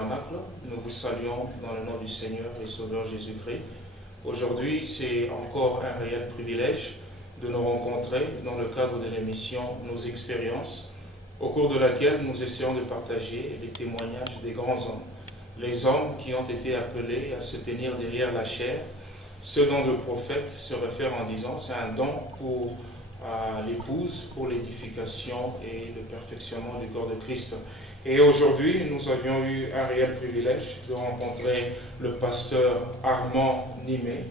Tabernacle. Nous vous saluons dans le nom du Seigneur et Sauveur Jésus-Christ. Aujourd'hui, c'est encore un réel privilège de nous rencontrer dans le cadre de l'émission Nos expériences, au cours de laquelle nous essayons de partager les témoignages des grands hommes, les hommes qui ont été appelés à se tenir derrière la chair, ce dont le prophète se réfère en disant c'est un don pour l'épouse, pour l'édification et le perfectionnement du corps de Christ. Et aujourd'hui, nous avions eu un réel privilège de rencontrer le pasteur Armand Nimé,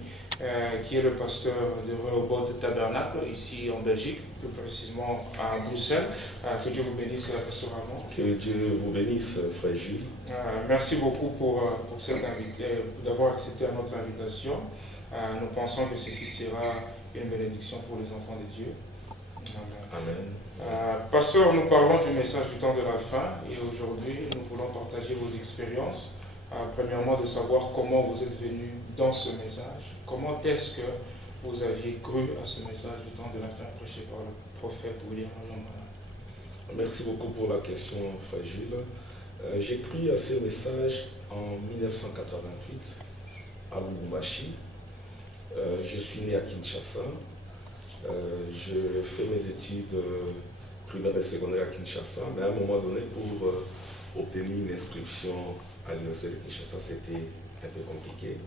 qui est le pasteur de Rehoboth Tabernacle, ici en Belgique, plus précisément à Bruxelles. Que Dieu vous bénisse, pasteur Armand. Que Dieu vous bénisse, frère Gilles. Merci beaucoup pour d'avoir accepté notre invitation. Nous pensons que ceci sera une bénédiction pour les enfants de Dieu. Amen. Pasteur, nous parlons du message du temps de la fin et aujourd'hui nous voulons partager vos expériences. Premièrement, de savoir comment vous êtes venu dans ce message. Comment est-ce que vous aviez cru à ce message du temps de la fin prêché par le prophète William Branham? Merci beaucoup pour la question, frère Gilles. J'ai cru à ce message en 1988 à Lubumbashi. Je suis né à Kinshasa. Je fais mes études primaires et secondaires à Kinshasa, mais à un moment donné, pour obtenir une inscription à l'université de Kinshasa, c'était un peu compliqué.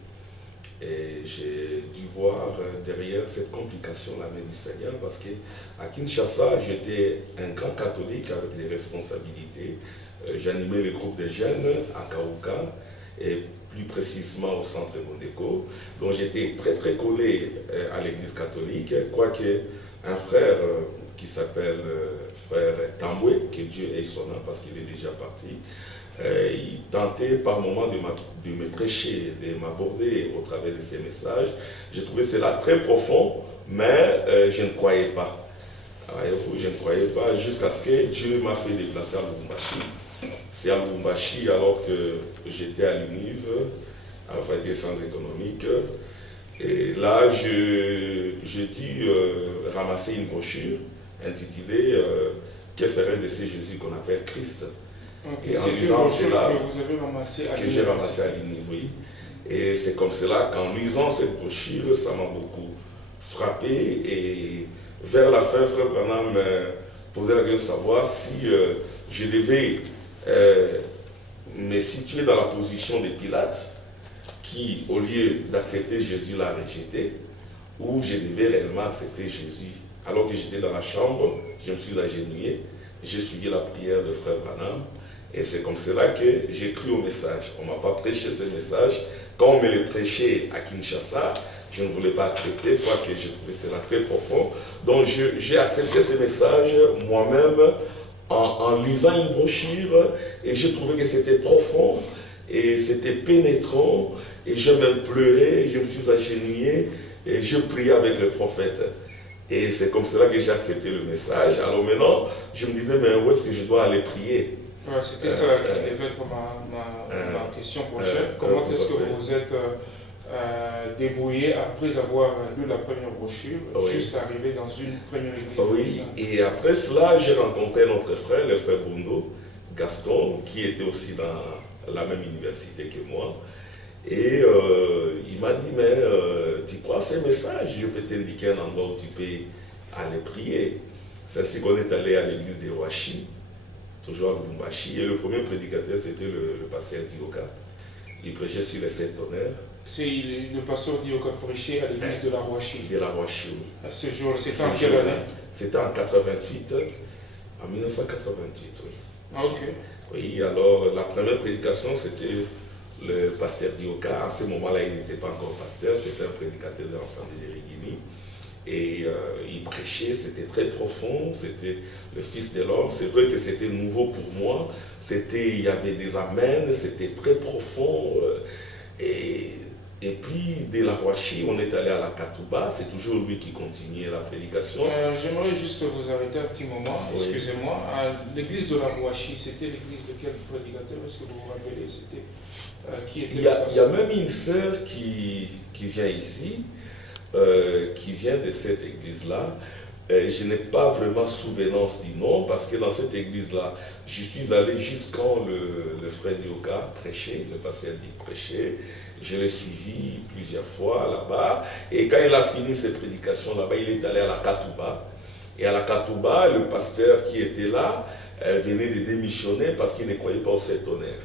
Et j'ai dû voir derrière cette complication la main du Seigneur, parce qu'à Kinshasa, j'étais un grand catholique avec des responsabilités. J'animais le groupe des jeunes à Kaouka, et plus précisément au centre Mondeko. Donc j'étais très très collé à l'église catholique, quoique un frère qui s'appelle frère Tamboué, que Dieu ait son âme parce qu'il est déjà parti, il tentait par moments de me prêcher, de m'aborder au travers de ses messages. J'ai trouvé cela très profond, mais je ne croyais pas. Je ne croyais pas jusqu'à ce que Dieu m'a fait déplacer à Lubumbashi. C'est à Lubumbashi, alors que j'étais à l'UNIV, à la faculté des sciences économiques. Et là, j'ai dû ramasser une brochure intitulée Que ferait de ce Jésus qu'on appelle Christ. Okay, et en lisant cela, que vous avez ramassé à que j'ai ramassé à l'UNIV, oui. Et c'est comme cela qu'en lisant cette brochure, ça m'a beaucoup frappé. Et vers la fin, frère Branham me posait la question de savoir si je devais me situer dans la position de Pilate, qui, au lieu d'accepter Jésus, l'a rejeté, ou je devais réellement accepter Jésus. Alors que j'étais dans la chambre, je me suis agenouillé, j'ai suivi la prière de frère Branham, et c'est comme cela que j'ai cru au message. On ne m'a pas prêché ce message. Quand on me le prêchait à Kinshasa, je ne voulais pas accepter, quoique j'ai trouvé cela très profond. Donc j'ai accepté ce message moi-même, en lisant une brochure, et j'ai trouvé que c'était profond et c'était pénétrant, et j'ai même pleuré, je me suis agenouillé et je priais avec le prophète. Et c'est comme cela que j'ai accepté le message. Alors maintenant, je me disais, mais où est-ce que je dois aller prier? Ouais, c'était ça qui devait être ma question prochaine. Comment est-ce que vous vous êtes débrouillé après avoir lu la première brochure, juste arrivé dans une première église? Oui, et après cela, j'ai rencontré notre frère, le frère Bondo, Gaston, qui était aussi dans la même université que moi. Et il m'a dit, mais tu crois à ces messages? Je peux t'indiquer un endroit où tu peux aller prier. C'est ainsi qu'on est allé à l'église de Roachi, toujours à Lubumbashi. Et le premier prédicateur, c'était le pasteur Dioka. Il prêchait sur les sept tonnerres. C'est le pasteur Dioka prêchait à l'église de la Roachi. De la Roachi, oui. À ce jour, c'était en quelle année? C'était en 88, en 1988, oui. Ah, ok. Oui, alors la première prédication, c'était le pasteur Dioka. À ce moment-là, il n'était pas encore pasteur, c'était un prédicateur de l'ensemble de Rigini. Et il prêchait, c'était très profond, c'était le Fils de l'homme. C'est vrai que c'était nouveau pour moi, il y avait des amens, c'était très profond. Et puis, de la Roachi, on est allé à la Katouba, c'est toujours lui qui continuait la prédication. J'aimerais juste vous arrêter un petit moment, excusez-moi. L'église de la Roachi, c'était l'église de quel prédicateur? Est-ce que vous vous rappelez? Qui était il y a même une sœur qui vient ici, qui vient de cette église-là. je n'ai pas vraiment souvenance du nom, parce que dans cette église-là, j'y suis allé jusqu'en le frère Dioka prêchait, le pasteur dit prêchait. Je l'ai suivi plusieurs fois là-bas. Et quand il a fini ses prédications là-bas, il est allé à la Katouba. Et à la Katouba, le pasteur qui était là venait de démissionner parce qu'il ne croyait pas au Saint-Tonnerre.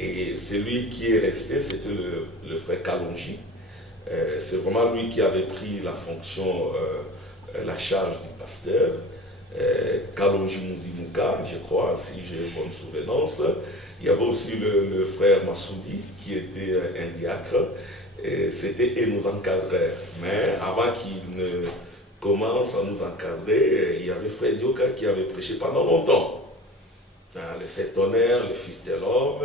Et celui qui est resté, c'était le frère Kalonji. C'est vraiment lui qui avait pris la fonction, la charge du pasteur. Kalonji Moudimouka, je crois, si j'ai bonne souvenance. Il y avait aussi le frère Massoudi, qui était un diacre. C'était et nous encadrer. Mais avant qu'il ne commence à nous encadrer, il y avait frère Dioka qui avait prêché pendant longtemps. Le Saint-Tonnerre, le Fils de l'homme.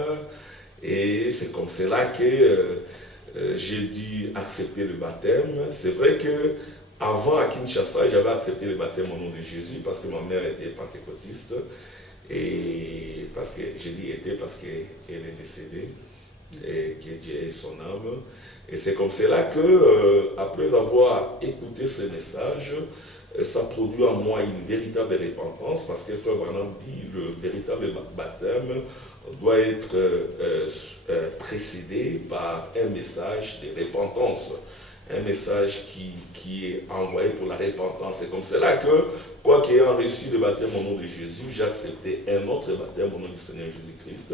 Et c'est comme cela que j'ai dû accepter le baptême. C'est vrai que avant à Kinshasa, j'avais accepté le baptême au nom de Jésus parce que ma mère était pentecôtiste. Et parce que j'ai dit était parce qu'elle est décédée, et que Dieu ait son âme. Et c'est comme cela que, après avoir écouté ce message, ça produit en moi une véritable repentance, parce que Frère Branham dit le véritable baptême doit être précédé par un message de repentance. Un message qui est envoyé pour la repentance. C'est comme cela que, quoi qu'ayant reçu le baptême au nom de Jésus, j'ai accepté un autre baptême au nom du Seigneur Jésus-Christ.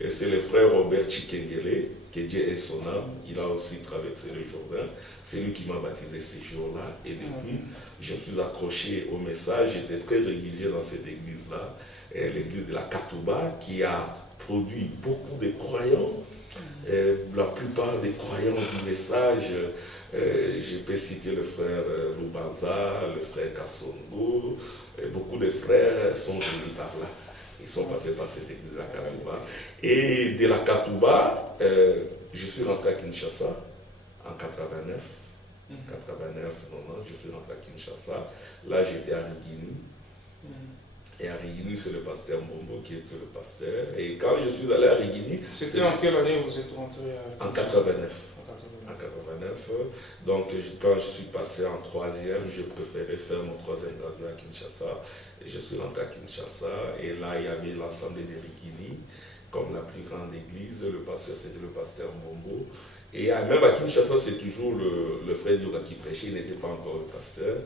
Et c'est le frère Robert Chikengele, que Dieu ait son âme. Il a aussi traversé le Jourdain. C'est lui qui m'a baptisé ces jours-là. Et depuis, je me suis accroché au message. J'étais très régulier dans cette église-là, l'église de la Katouba, qui a produit beaucoup de croyants. La plupart des croyants du message, je peux citer le frère Lubanza, le frère Kassongo, beaucoup de frères sont venus par là. Ils sont passés par cette église de la Katouba. Et de la Katouba, je suis rentré à Kinshasa en 89. 89, non, je suis rentré à Kinshasa. Là, j'étais à Rigini. Et à Rigini, c'est le pasteur Mbombo qui était le pasteur. Et quand je suis allé à Rigini... C'était en quelle année vous êtes rentré à Kinshasa? En 89. En 89. Donc, quand je suis passé en troisième, je préférais faire mon troisième graduat à Kinshasa. Et je suis rentré à Kinshasa. Et là, il y avait l'Assemblée de Rigini, comme la plus grande église. Le pasteur, c'était le pasteur Mbombo. Et même à Kinshasa, c'est toujours le frère Dioka qui prêchait. Il n'était pas encore le pasteur.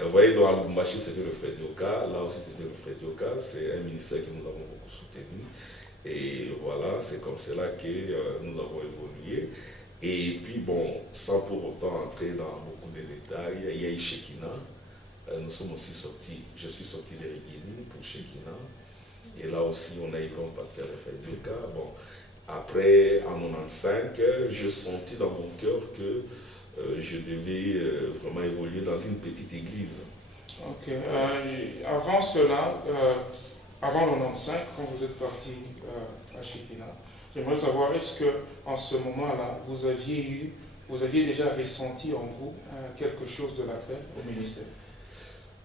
Vous voyez, dans Lubumbashi, c'était le frère Dioka. Là aussi, c'était le frère Dioka. C'est un ministère que nous avons beaucoup soutenu. Et voilà, c'est comme cela que nous avons évolué. Et puis, bon, sans pour autant entrer dans beaucoup de détails, il y a eu Shekina. Nous sommes aussi sortis, je suis sorti de Rigini pour Shekina. Et là aussi, on a eu comme pasteur le frère Dioka. Bon, après, en 95, je sentis dans mon cœur que je devais vraiment évoluer dans une petite église. Ok. Avant cela, avant le 95, quand vous êtes parti à Shekina, j'aimerais savoir, est-ce qu'en ce moment-là, vous aviez déjà ressenti en vous quelque chose de l'appel au ministère?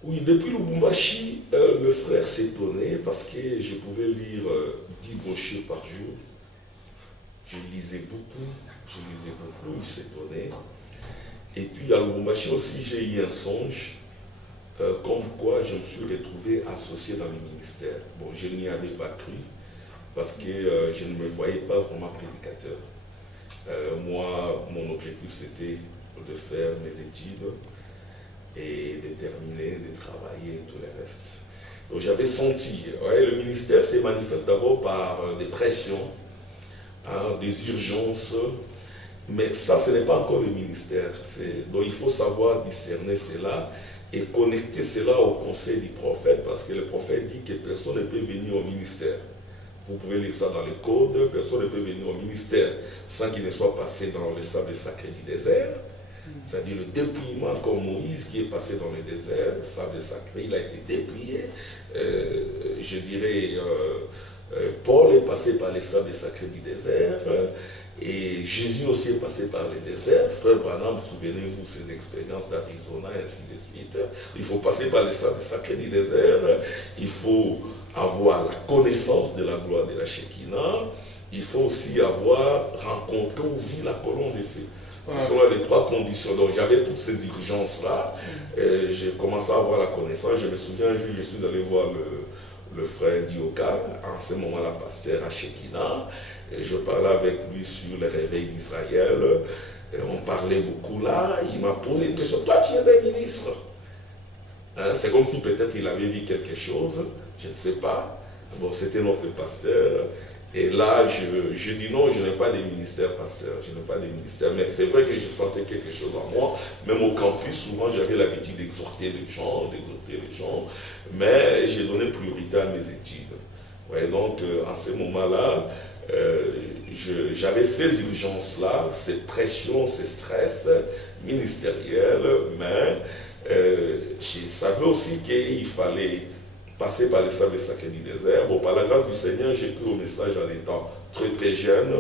Oui, depuis Lubumbashi, le frère s'étonnait parce que je pouvais lire 10 brochures par jour. Je lisais beaucoup, il s'étonnait. Et puis à Lubumbashi aussi, j'ai eu un songe, comme quoi je me suis retrouvé associé dans le ministère. Bon, je n'y avais pas cru, parce que je ne me voyais pas vraiment prédicateur. Moi, mon objectif, c'était de faire mes études et de terminer, de travailler et tout le reste. Donc j'avais senti, ouais, le ministère se manifeste d'abord par des pressions, hein, des urgences. Mais ça, ce n'est pas encore le ministère. Donc il faut savoir discerner cela et connecter cela au conseil du prophète, parce que le prophète dit que personne ne peut venir au ministère. Vous pouvez lire ça dans le code, personne ne peut venir au ministère sans qu'il ne soit passé dans le sable sacré du désert. C'est-à-dire le dépouillement comme Moïse qui est passé dans le désert, le sable sacré, il a été dépouillé. Je dirais, Paul est passé par les sables sacrés du désert. Et Jésus aussi est passé par le désert. Frère Branham, souvenez-vous ses expériences d'Arizona, et ainsi de suite. Il faut passer par les sables sacrés du désert. Il faut avoir la connaissance de la gloire de la Shekinah. Il faut aussi avoir rencontré ou vu la colonne de feu. Ce sont là les 3 conditions. Donc j'avais toutes ces exigences-là. J'ai commencé à avoir la connaissance. Je me souviens un jour, je suis allé voir le frère Dioka, en ce moment-là pasteur à Shekinah. Et je parlais avec lui sur le réveil d'Israël. On parlait beaucoup là. Il m'a posé une question. Toi, tu es un ministre. Hein, c'est comme si peut-être il avait vu quelque chose. Je ne sais pas. Bon, c'était notre pasteur. Et là, je dis non, je n'ai pas de ministère, pasteur, je n'ai pas de ministère. Mais c'est vrai que je sentais quelque chose en moi. Même au campus, souvent, j'avais l'habitude d'exhorter les gens, mais j'ai donné priorité à mes études. Ouais, donc, en ce moment-là, j'avais ces urgences-là, ces pressions, ces stress ministériels, mais je savais aussi qu'il fallait passer par les sables sacrés du désert. Bon, par la grâce du Seigneur, j'ai cru au message en étant très très jeune.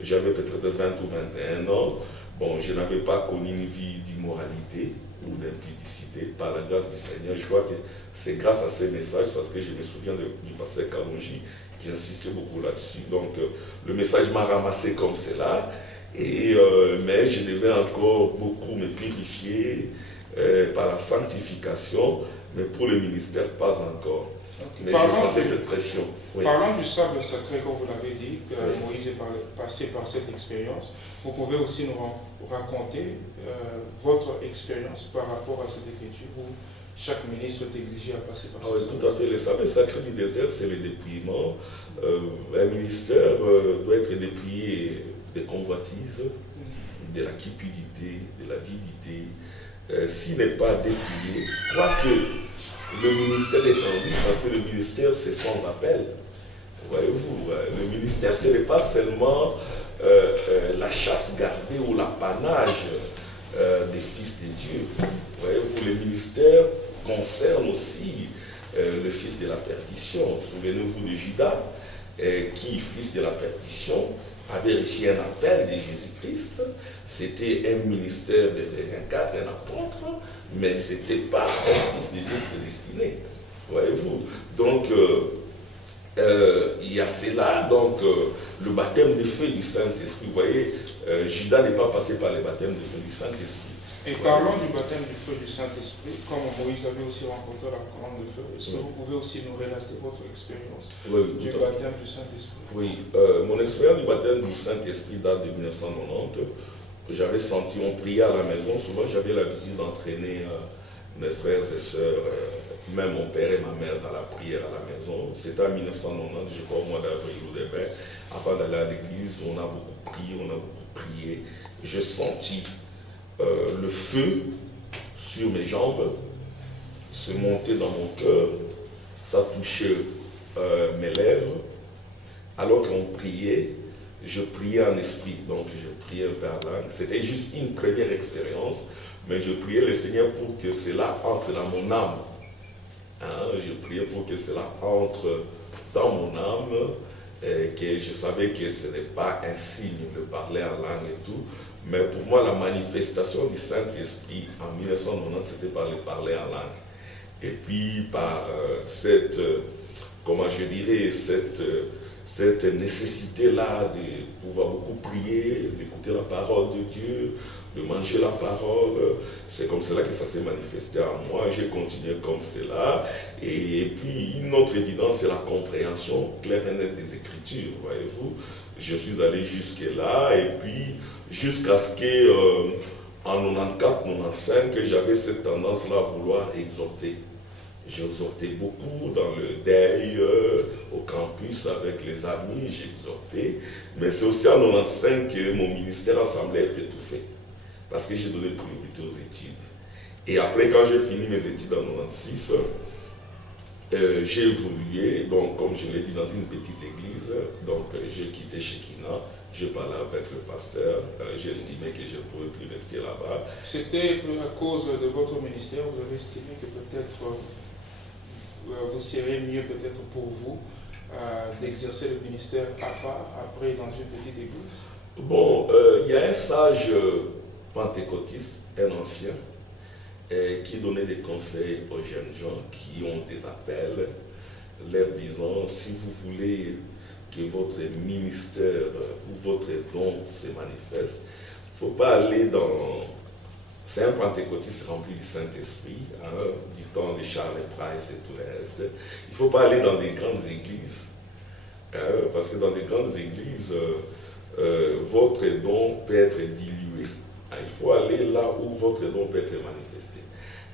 J'avais peut-être 20 ou 21 ans. Bon, je n'avais pas connu une vie d'immoralité ou d'impudicité. Par la grâce du Seigneur, je crois que c'est grâce à ces messages, parce que je me souviens du pasteur Kalonji qui insistait beaucoup là-dessus. Donc, le message m'a ramassé comme cela. Mais je devais encore beaucoup me purifier par la sanctification. Mais pour le ministère, pas encore. Okay. Mais je sentais cette pression. Oui. Parlant du sable sacré, comme vous l'avez dit, que Moïse est passé par cette expérience, vous pouvez aussi nous raconter votre expérience par rapport à cette écriture où chaque ministre est exigé à passer par ce sable. Tout à fait. Le sable sacré du désert, c'est le dépouillement. Un ministère doit être dépouillé des convoitises, de la cupidité, de l'avidité. S'il n'est pas dépouillé, quoique le ministère est en lui, parce que le ministère c'est sans appel. Voyez-vous, le ministère ce n'est pas seulement la chasse gardée ou l'apanage des fils de Dieu. Voyez-vous, le ministère concerne aussi le fils de la perdition. Souvenez-vous de Judas, qui, fils de la perdition, avait reçu un appel de Jésus-Christ. C'était un ministère d'Éphésiens 4, un apôtre, mais ce n'était pas un fils de Dieu prédestiné. Voyez-vous. Donc, il y a cela, donc le baptême de feu du Saint-Esprit. Vous voyez, Judas n'est pas passé par le baptême de feu du Saint-Esprit. Et parlons du baptême du feu du Saint-Esprit, comme Moïse avait aussi rencontré la colonne de feu, est-ce que vous pouvez aussi nous relater votre expérience du baptême du Saint-Esprit? Oui, mon expérience du baptême du Saint-Esprit date de 1990. J'avais senti, on priait à la maison, souvent j'avais l'habitude d'entraîner mes frères et sœurs, même mon père et ma mère dans la prière à la maison. C'était en 1990, je crois au mois d'avril ou de mai. Avant d'aller à l'église, on a beaucoup prié. J'ai senti le feu sur mes jambes se monter dans mon cœur, ça touchait mes lèvres. Alors qu'on priait, je priais en esprit, donc je priais par langue. C'était juste une première expérience, mais je priais le Seigneur pour que cela entre dans mon âme. Hein? Je priais pour que cela entre dans mon âme, et que je savais que ce n'est pas un signe de parler en langue et tout, mais pour moi, la manifestation du Saint-Esprit en 1990, c'était par le parler en langue. Et puis par cette, comment je dirais, cette nécessité-là de pouvoir beaucoup prier, d'écouter la parole de Dieu, de manger la parole. C'est comme cela que ça s'est manifesté en moi. J'ai continué comme cela. Et puis, une autre évidence, c'est la compréhension claire et nette des Écritures, voyez-vous. Je suis allé jusque-là, et puis, jusqu'à ce que, en 94-95, j'avais cette tendance-là à vouloir exhorter. J'exhortais beaucoup dans le deuil, au campus, avec les amis, j'exhortais. Mais c'est aussi en 95 que mon ministère a semblé être étouffé. Parce que j'ai donné priorité aux études. Et après, quand j'ai fini mes études en 96, j'ai évolué, donc comme je l'ai dit, dans une petite église. Donc j'ai quitté Shekinah, j'ai parlé avec le pasteur, j'ai estimé que je ne pouvais plus rester là-bas. C'était à cause de votre ministère, vous avez estimé que peut-être vous seriez mieux peut-être pour vous d'exercer le ministère à part, après dans une petite église? Bon, il y a un sage pentecôtiste, un ancien, qui donnait des conseils aux jeunes gens qui ont des appels, leur disant, si vous voulez que votre ministère ou votre don se manifeste, faut pas aller dans... C'est un pentecôtiste rempli du Saint-Esprit, hein, du temps de Charles Price et tout le reste. Il ne faut pas aller dans des grandes églises, hein, parce que dans des grandes églises, votre don peut être dilué. Hein, il faut aller là où votre don peut être manifesté.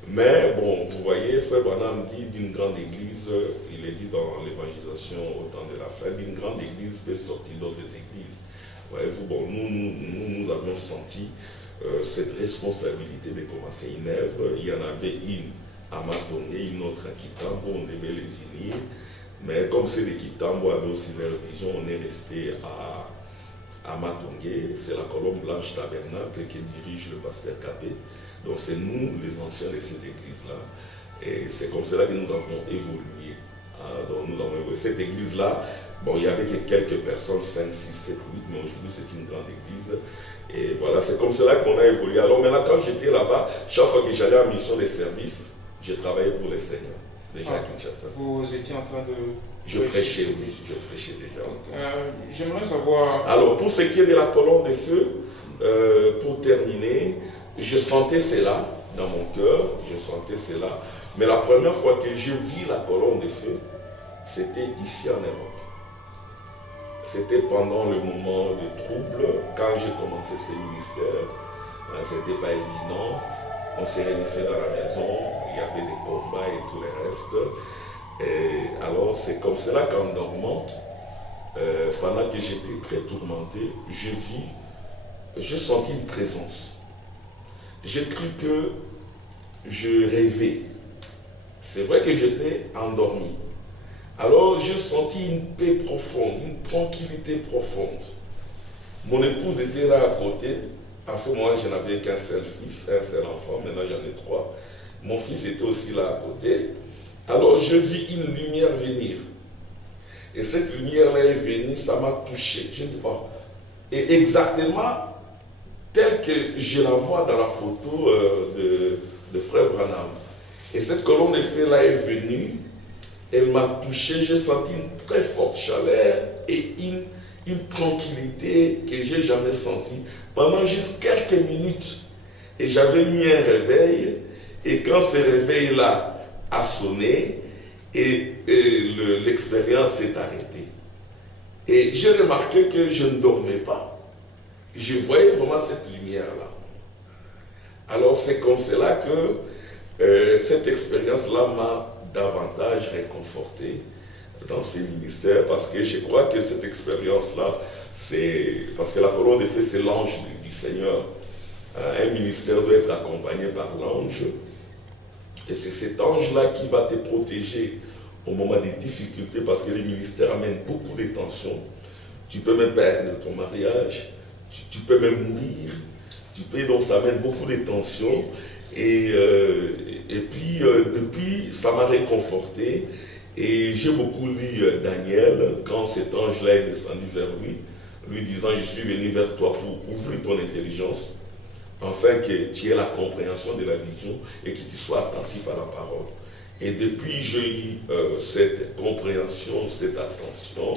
Mais bon, vous voyez, Frère Branham dit d'une grande église, il est dit dans l'évangélisation au temps de la fin, d'une grande église peut sortir d'autres églises. Voyez-vous, bon, nous avions senti cette responsabilité de commencer une œuvre. Il y en avait une à Matongé, une autre à Kitambo, on devait les unir. Mais comme c'est les Kitambo avaient aussi leur vision, on est resté à Matongé. C'est la colombe blanche tabernacle qui dirige le pasteur Capé. Donc c'est nous, les anciens de cette église-là. Et c'est comme cela que nous avons évolué. Hein, donc nous avons évolué. Cette église-là, bon, il y avait que quelques personnes, 5, 6, 7, 8, mais aujourd'hui c'est une grande église. Et voilà, c'est comme cela qu'on a évolué. Alors maintenant, quand j'étais là-bas, chaque fois que j'allais en mission de service, j'ai travaillé pour les seigneurs, déjà à Kinshasa. Vous étiez en train de... Je prêchais, oui, je prêchais déjà. J'aimerais savoir... Alors, pour ce qui est de la colonne de feu, pour terminer, je sentais cela dans mon cœur, je sentais cela. Mais la première fois que je vis la colonne de feu, c'était ici en Europe. C'était pendant le moment de trouble, quand j'ai commencé ce ministère. C'était pas évident. On s'est réunissait dans la maison, il y avait des combats et tout le reste. Et alors c'est comme cela qu'en dormant, pendant que j'étais très tourmenté, je sentis une présence. J'ai cru que je rêvais. C'est vrai que j'étais endormi. Alors j'ai senti une paix profonde, une tranquillité profonde. Mon épouse était là à côté. À ce moment, je n'avais qu'un seul fils, un seul enfant. Maintenant, j'en ai 3. Mon fils était aussi là à côté. Alors je vis une lumière venir. Et cette lumière-là est venue, ça m'a touché. J'ai dit, oh. Et exactement telle que je la vois dans la photo de Frère Branham. Et cette colonne de feu-là est venue. Elle m'a touché, j'ai senti une très forte chaleur et une tranquillité que je n'ai jamais sentie pendant juste quelques minutes. Et j'avais mis un réveil, et quand ce réveil-là a sonné, et l'expérience s'est arrêtée. Et j'ai remarqué que je ne dormais pas. Je voyais vraiment cette lumière-là. Alors c'est comme cela que cette expérience-là m'a davantage réconforté dans ces ministères, parce que je crois que cette expérience-là, c'est parce que la colonne de feu, c'est l'ange du Seigneur. Un ministère doit être accompagné par l'ange, et c'est cet ange-là qui va te protéger au moment des difficultés, parce que les ministères amènent beaucoup de tensions. Tu peux même perdre ton mariage, tu peux même mourir, donc ça amène beaucoup de tensions. Et puis, depuis, ça m'a réconforté. Et j'ai beaucoup lu Daniel, quand cet ange-là est descendu vers lui disant, je suis venu vers toi pour ouvrir ton intelligence, afin que tu aies la compréhension de la vision et que tu sois attentif à la parole. Et depuis, j'ai eu cette compréhension, cette attention,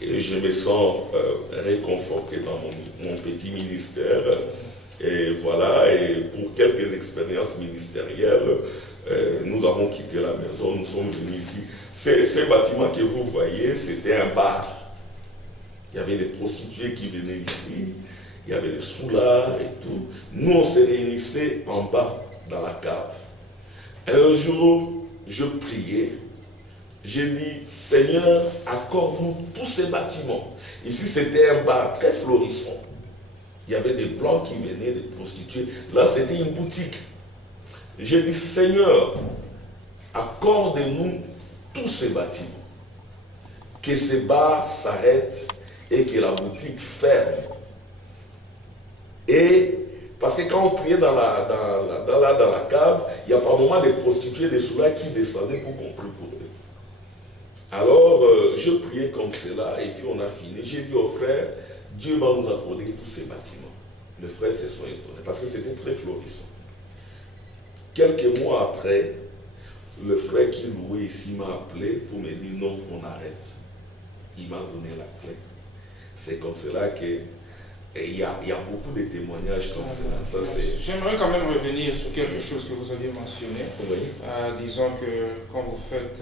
et je me sens réconforté dans mon petit ministère. Et voilà, et pour quelques expériences ministérielles, nous avons quitté la maison, nous sommes venus ici. Ces bâtiments que vous voyez, c'était un bar. Il y avait des prostituées qui venaient ici, il y avait des soulards et tout. Nous, on se réunissait en bas, dans la cave. Et un jour, je priais, j'ai dit, Seigneur, accorde-nous tous ces bâtiments. Ici, c'était un bar très florissant. Il y avait des blancs qui venaient, des prostituées. Là, c'était une boutique. J'ai dit, Seigneur, accorde-nous tous ces bâtiments. Que ces bars s'arrêtent et que la boutique ferme. Et parce que quand on priait dans la cave, il y a par moments des prostituées, des soulards qui descendaient pour qu'on prie pour eux. Alors, je priais comme cela et puis on a fini. J'ai dit au frère, Dieu va nous accorder tous ces bâtiments. Les frères se sont étonnés parce que c'était très florissant. Quelques mois après, le frère qui louait ici m'a appelé pour me dire non, on arrête. Il m'a donné la clé. C'est comme cela que Et il y a beaucoup de témoignages comme ça. J'aimerais quand même revenir sur quelque chose que vous aviez mentionné. Oui. Disons que quand vous faites,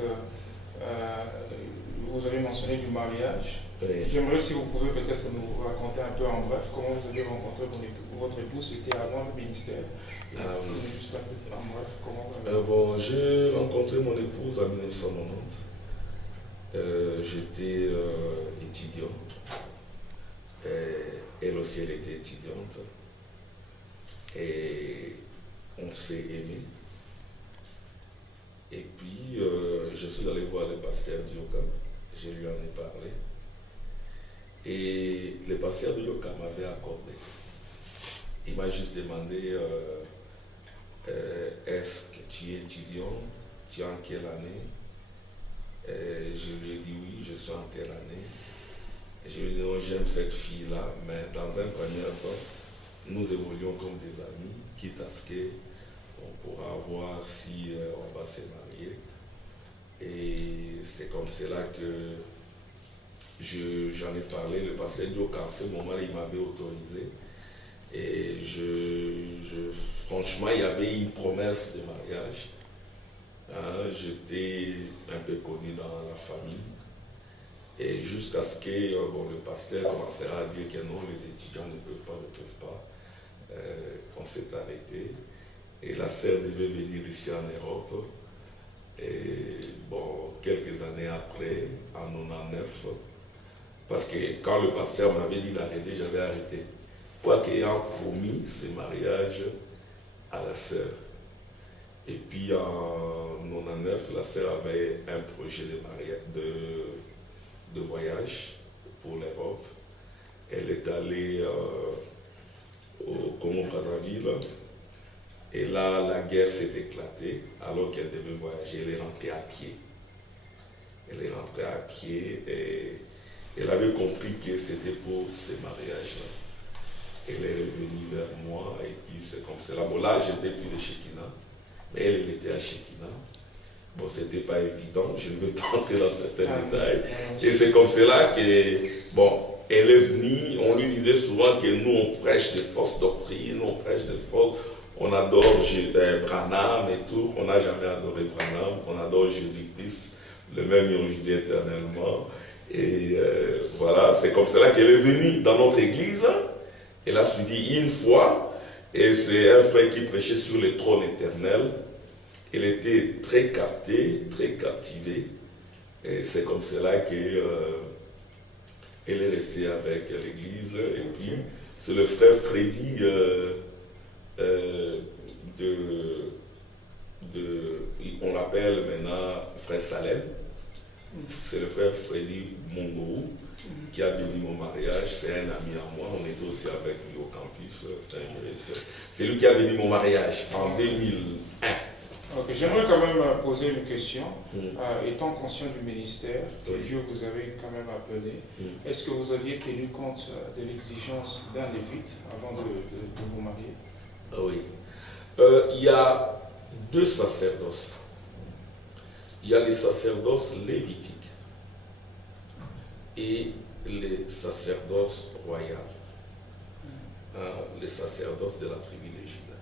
vous avez mentionné du mariage. Oui. J'aimerais si vous pouvez peut-être nous raconter un peu en bref comment vous avez rencontré votre épouse. C'était avant le ministère. Juste un peu en bref, comment vous avez... j'ai rencontré mon épouse en 1990. J'étais étudiant. Elle aussi, elle était étudiante. Et on s'est aimés. Et puis, je suis allé voir le pasteur Dioka. Je lui en ai parlé. Et le pasteur Dioka m'avait accordé. Il m'a juste demandé, est-ce que tu es étudiant? Tu es en quelle année? Je lui ai dit oui, je suis en telle année. Je lui ai dit non, j'aime cette fille-là, mais dans un premier temps, nous évoluons comme des amis, quitte à ce qu'on pourra voir si on va se marier. Et c'est comme cela que j'en ai parlé. Le pasteur Dioka, à ce moment-là, il m'avait autorisé. Et franchement, il y avait une promesse de mariage. J'étais un peu connu dans la famille. Et jusqu'à ce que le pasteur commencera à dire que non, les étudiants ne peuvent pas. On s'est arrêté. Et la sœur devait venir ici en Europe. Et quelques années après, en 1999, parce que quand le pasteur m'avait dit d'arrêter, j'avais arrêté. Quoique ayant promis ce mariage à la sœur. Et puis en 1999, la sœur avait un projet de voyage pour l'Europe. Elle est allée au Congo-Brazzaville. Et là, la guerre s'est éclatée. Alors qu'elle devait voyager, elle est rentrée à pied. Elle est rentrée à pied et elle avait compris que c'était pour ce mariage-là. Elle est revenue vers moi et puis c'est comme cela. Là, j'étais plus de Shekina, mais elle était à Shekina. C'était pas évident, je ne veux pas entrer dans certains détails. Et c'est comme cela que, elle est venue, on lui disait souvent que nous, on prêche des fausses doctrines, on prêche des fausses... On adore Branham et tout, on n'a jamais adoré Branham, on adore Jésus-Christ, le même aujourd'hui éternellement. Et voilà, c'est comme cela qu'elle est venue dans notre église. Elle a suivi une fois, et c'est un frère qui prêchait sur le trône éternel. Elle était très captée, très captivée. Et c'est comme cela qu'elle est restée avec l'église. Et puis, c'est le frère Freddy on l'appelle maintenant frère Salem. C'est le frère Freddy Mongou qui a béni mon mariage. C'est un ami à moi. On était aussi avec lui au campus. C'est lui qui a béni mon mariage en 2001. Okay. J'aimerais quand même poser une question. Étant conscient du ministère que Dieu vous avait quand même appelé, est-ce que vous aviez tenu compte de l'exigence d'un lévite avant de vous marier? Oui. Il y a deux sacerdoces. Il y a les sacerdoces lévitiques et les sacerdoces royales. Les sacerdoces de la tribu de Juda.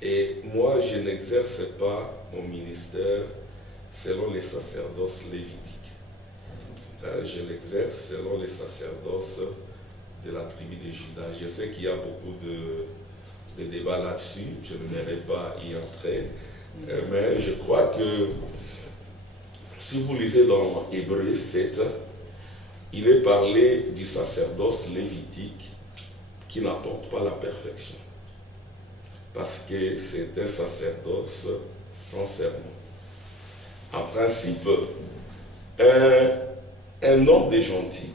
Et moi, je n'exerce pas mon ministère selon les sacerdoces lévitiques. Je l'exerce selon les sacerdoces de la tribu de Juda. Je sais qu'il y a beaucoup de débats là-dessus, je ne n'aimerais pas y entrer, mais je crois que si vous lisez dans Hébreux 7, il est parlé du sacerdoce lévitique qui n'apporte pas la perfection, parce que c'est un sacerdoce sans serment. En principe, un homme de gentil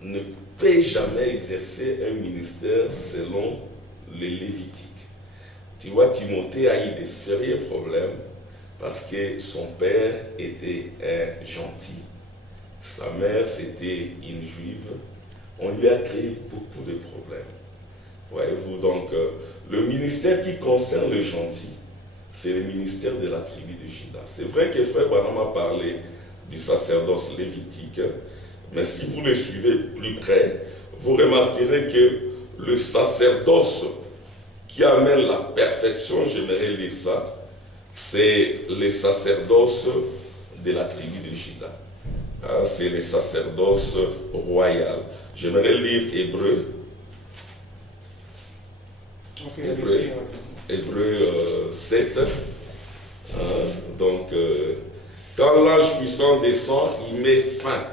ne peut jamais exercer un ministère selon les Lévitiques. Tu vois, Timothée a eu des sérieux problèmes parce que son père était un gentil, sa mère c'était une juive. On lui a créé beaucoup de problèmes. Voyez-vous, donc le ministère qui concerne le gentil, c'est le ministère de la tribu de Juda. C'est vrai que Frère Branham a parlé du sacerdoce lévitique, mais si vous le suivez plus près, vous remarquerez que le sacerdoce qui amène la perfection, j'aimerais lire ça, c'est le sacerdoce de la tribu de Juda. Hein, c'est le sacerdoce royal. J'aimerais lire Hébreu. Hébreu 7. Hein, donc, quand l'ange puissant descend, il met fin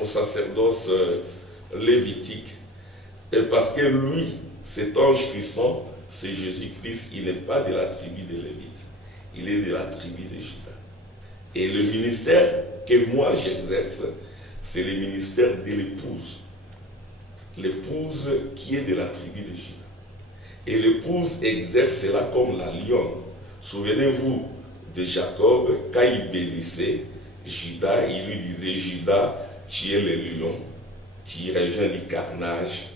au sacerdoce lévitique. Et parce que lui, cet ange puissant, c'est Jésus-Christ, il n'est pas de la tribu des Lévites, il est de la tribu de Juda. Et le ministère que moi j'exerce, c'est le ministère de l'épouse. L'épouse qui est de la tribu de Juda. Et l'épouse exerce cela comme la lionne. Souvenez-vous de Jacob, quand il bénissait Juda, il lui disait, Juda, tu es le lion, tu reviens du carnage,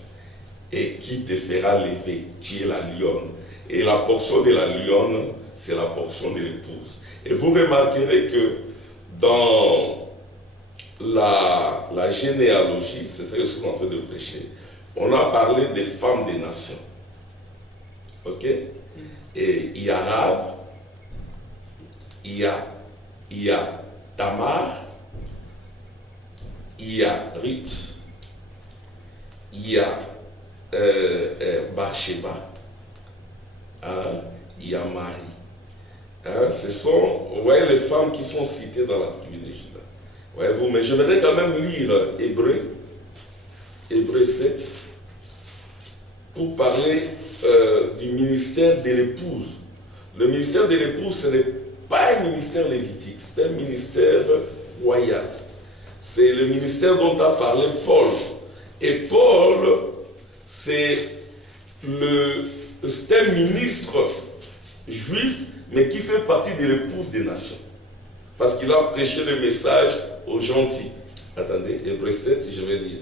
et qui te fera lever, tu es la lionne. Et la portion de la lionne, c'est la portion de l'épouse. Et vous remarquerez que dans la généalogie, c'est ce que je suis en train de prêcher, on a parlé des femmes des nations. Ok? Et il y a Rahab, il y a Tamar, il y a Ruth, il y a Bathsheba, hein, il y a Marie. Hein, ce sont les femmes qui sont citées dans la tribu de Juda. Voyez-vous, mais je voudrais quand même lire Hébreu 7, pour parler du ministère de l'épouse. Le ministère de l'épouse, ce n'est pas un ministère lévitique, c'est un ministère royal. C'est le ministère dont a parlé Paul. Et Paul, c'est un ministre juif, mais qui fait partie de l'épouse des nations. Parce qu'il a prêché le message aux gentils. Attendez, Hébreu 7, je vais lire.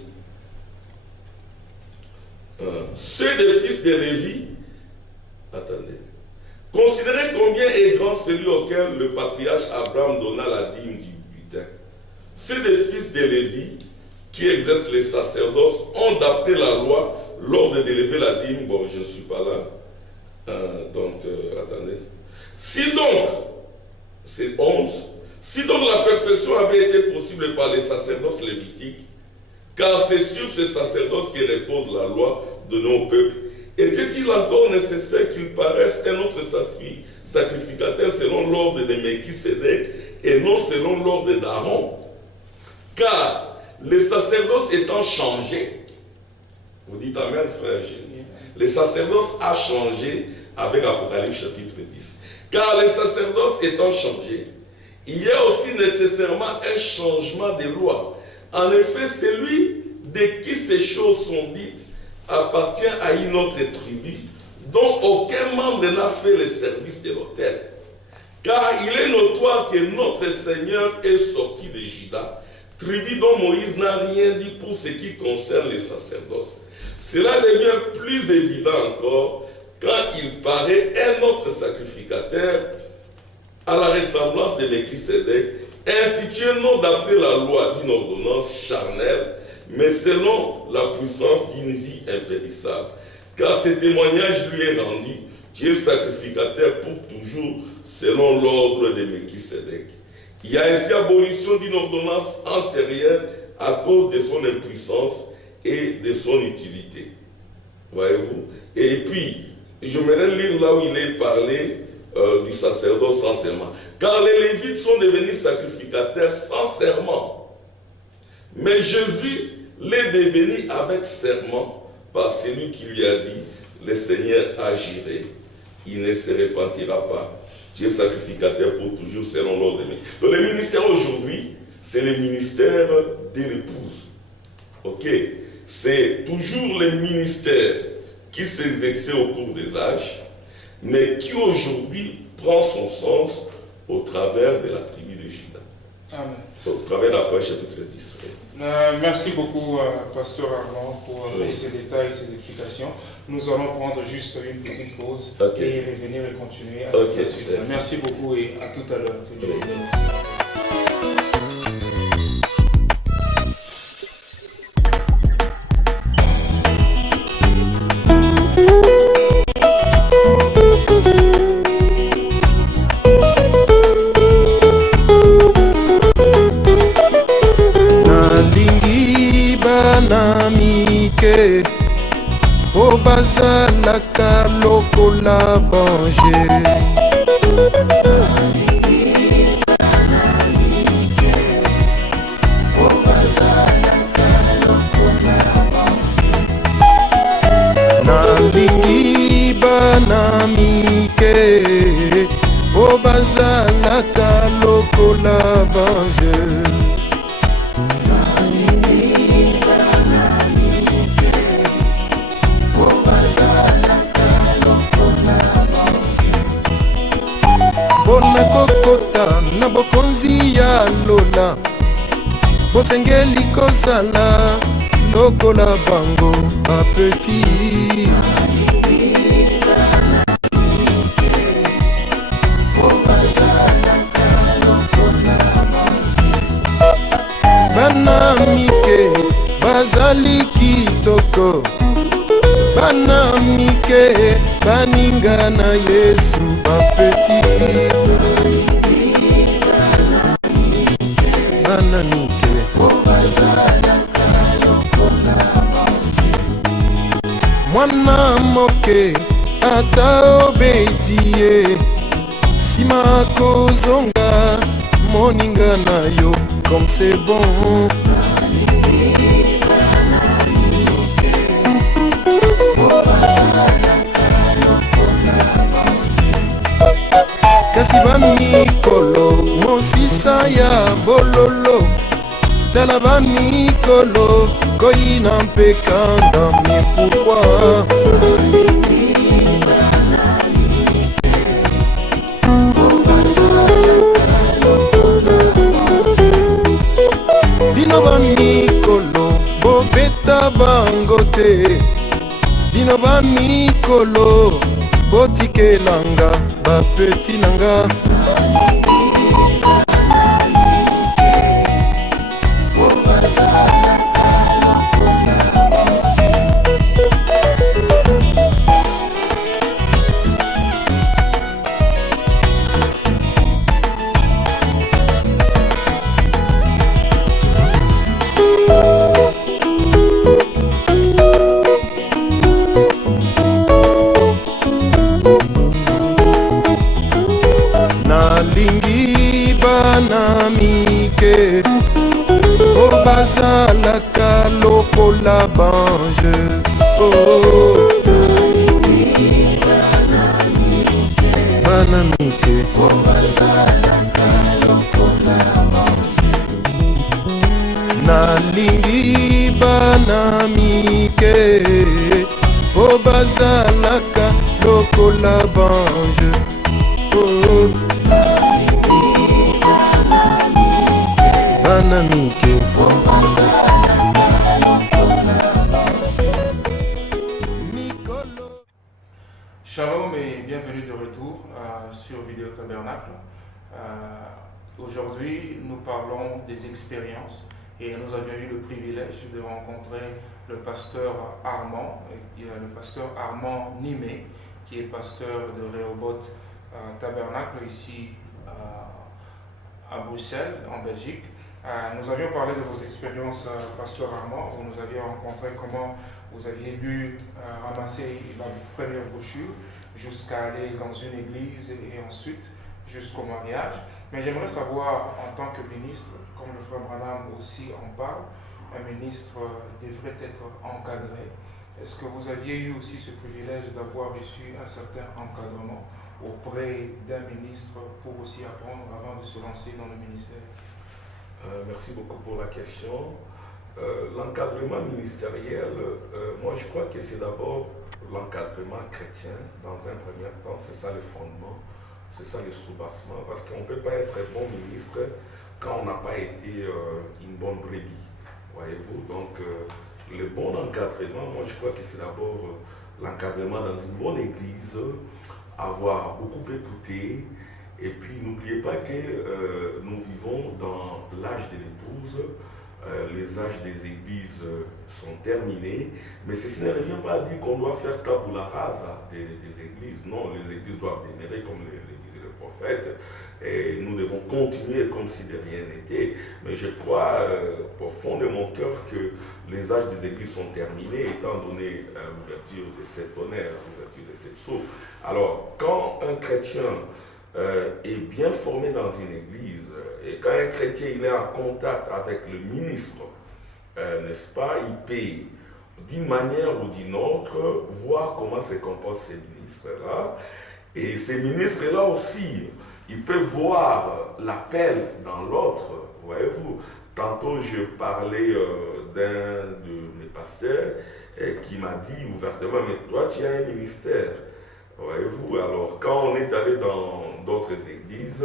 Ceux des fils de Lévi, attendez, considérez combien est grand celui auquel le patriarche Abraham donna la dîme du butin. Ceux des fils de Lévi qui exercent les sacerdoces ont d'après la loi l'ordre d'élever la dîme. Bon, je ne suis pas là. Attendez. Si donc, c'est 11, si donc la perfection avait été possible par les sacerdoces lévitiques, car c'est sur ces sacerdoces que repose la loi de nos peuples, était-il encore nécessaire qu'il paraisse un autre sacrificateur selon l'ordre de Melchisédek et non selon l'ordre d'Aaron? Car les sacerdoces étant changés, vous dites Amen, frère Génie, les sacerdoces a changé avec Apocalypse chapitre 10. Car les sacerdoces étant changés, il y a aussi nécessairement un changement des lois. En effet, celui de qui ces choses sont dites appartient à une autre tribu dont aucun membre n'a fait le service de l'autel. Car il est notoire que notre Seigneur est sorti de Juda, tribu dont Moïse n'a rien dit pour ce qui concerne les sacerdoces. Cela devient plus évident encore quand il paraît un autre sacrificateur à la ressemblance de Melchisédek, institué non d'après la loi d'une ordonnance charnelle, mais selon la puissance d'une vie impérissable. Car ce témoignage lui est rendu, tu es sacrificateur pour toujours, selon l'ordre de Melchisédek. Il y a ainsi abolition d'une ordonnance antérieure à cause de son impuissance et de son utilité. Voyez-vous? Et puis, je voudrais lire là où il est parlé du sacerdoce sans serment. Car les Lévites sont devenus sacrificateurs sans serment. Mais Jésus l'est devenu avec serment par celui qui lui a dit, le Seigneur agirait, il ne se repentira pas. Tu es sacrificateur pour toujours selon l'ordre de Melchisédek. Donc le ministère aujourd'hui, c'est le ministère de l'épouse. Ok? C'est toujours le ministère qui s'exerçait au cours des âges, mais qui aujourd'hui prend son sens au travers de la tribu de Juda. Amen. Au travers de l'Apocalypse chapitre 10. Merci beaucoup, Pasteur Armand, pour ces détails et ces explications. Nous allons prendre juste une petite pause et revenir et continuer à la suite. Merci beaucoup et à tout à l'heure. Que Dieu vous bénisse. mike po bazalaka lokola bange. Nalingi bana mike po bazalaka lokola bange. Bona kokota na bokonzi ya lola, bosengeli kozala lokola bango bapeti. Bana mike bazali kitoko, bana mike baninga na Yesu bapeti. Bana mike mwana moke ata obedie, sima kozonga moninga na yo comme c'est bon. Kasi bamikolo mosisa ya bololo, tala bamikolo koyina mpe kanda, mais pourquoi? Bino bamikolo bobeta bango te, bino bamikolo botikelanga bapeti nanga. Nalingi bana mike po bazalaka lokola bange. Oh, bana mike po bazalaka lokola bange. Nalingi bana mike po bazalaka lokola bange. Oh, bana mike po bazalaka lokola Mikolo. Shalom et bienvenue de retour sur Vidéo Tabernacle. Aujourd'hui, nous parlons des expériences et nous avions eu le privilège de rencontrer le pasteur Armand, le pasteur Armand Nimé, qui est pasteur de Rehoboth Tabernacle ici à Bruxelles, en Belgique. Nous avions parlé de vos expériences, pasteur Armand. Vous nous aviez rencontré comment vous aviez dû ramasser la première brochure jusqu'à aller dans une église et ensuite jusqu'au mariage. Mais j'aimerais savoir, en tant que ministre, comme le frère Branham aussi en parle, un ministre devrait être encadré. Est-ce que vous aviez eu aussi ce privilège d'avoir reçu un certain encadrement auprès d'un ministre pour aussi apprendre avant de se lancer dans le ministère? Merci beaucoup pour la question. L'encadrement ministériel, moi je crois que c'est d'abord l'encadrement chrétien dans un premier temps, c'est ça le fondement, c'est ça le soubassement, parce qu'on ne peut pas être un bon ministre quand on n'a pas été une bonne brebis, voyez-vous. Donc le bon encadrement, moi je crois que c'est d'abord l'encadrement dans une bonne église, avoir beaucoup écouté, et puis n'oubliez pas que nous vivons dans l'âge de l'épouse. Les âges des églises sont terminés, mais ceci ne revient pas à dire qu'on doit faire tabula rasa des églises. Non, les églises doivent demeurer comme les églises dit le prophète, et nous devons continuer comme si de rien n'était. Mais je crois au fond de mon cœur que les âges des églises sont terminés, étant donné l'ouverture de cet honneur, l'ouverture de cette sceau. Alors, quand un chrétien est bien formé dans une église, et quand un chrétien il est en contact avec le ministre, n'est-ce pas, il peut d'une manière ou d'une autre voir comment se comportent ces ministres-là. Et ces ministres-là aussi, ils peuvent voir l'appel dans l'autre. Voyez-vous, tantôt je parlais d'un de mes pasteurs qui m'a dit ouvertement, mais toi tu as un ministère. Voyez-vous, alors quand on est allé dans d'autres églises,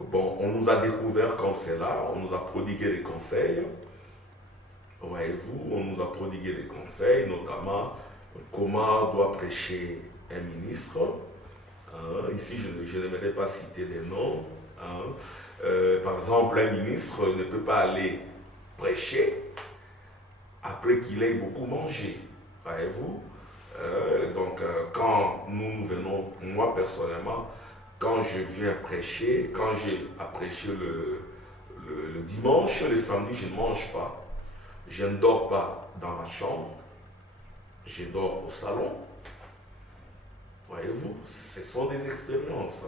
bon, on nous a découvert comme c'est là, on nous a prodigué des conseils. Voyez-vous, on nous a prodigué des conseils, notamment comment doit prêcher un ministre. Ici, je n'aimerais pas citer des noms. Par exemple, un ministre ne peut pas aller prêcher après qu'il ait beaucoup mangé. Voyez-vous, donc quand nous venons, moi personnellement, quand je viens prêcher, quand j'ai à prêcher le dimanche, le samedi, je ne mange pas. Je ne dors pas dans ma chambre, je dors au salon. Voyez-vous, ce sont des expériences.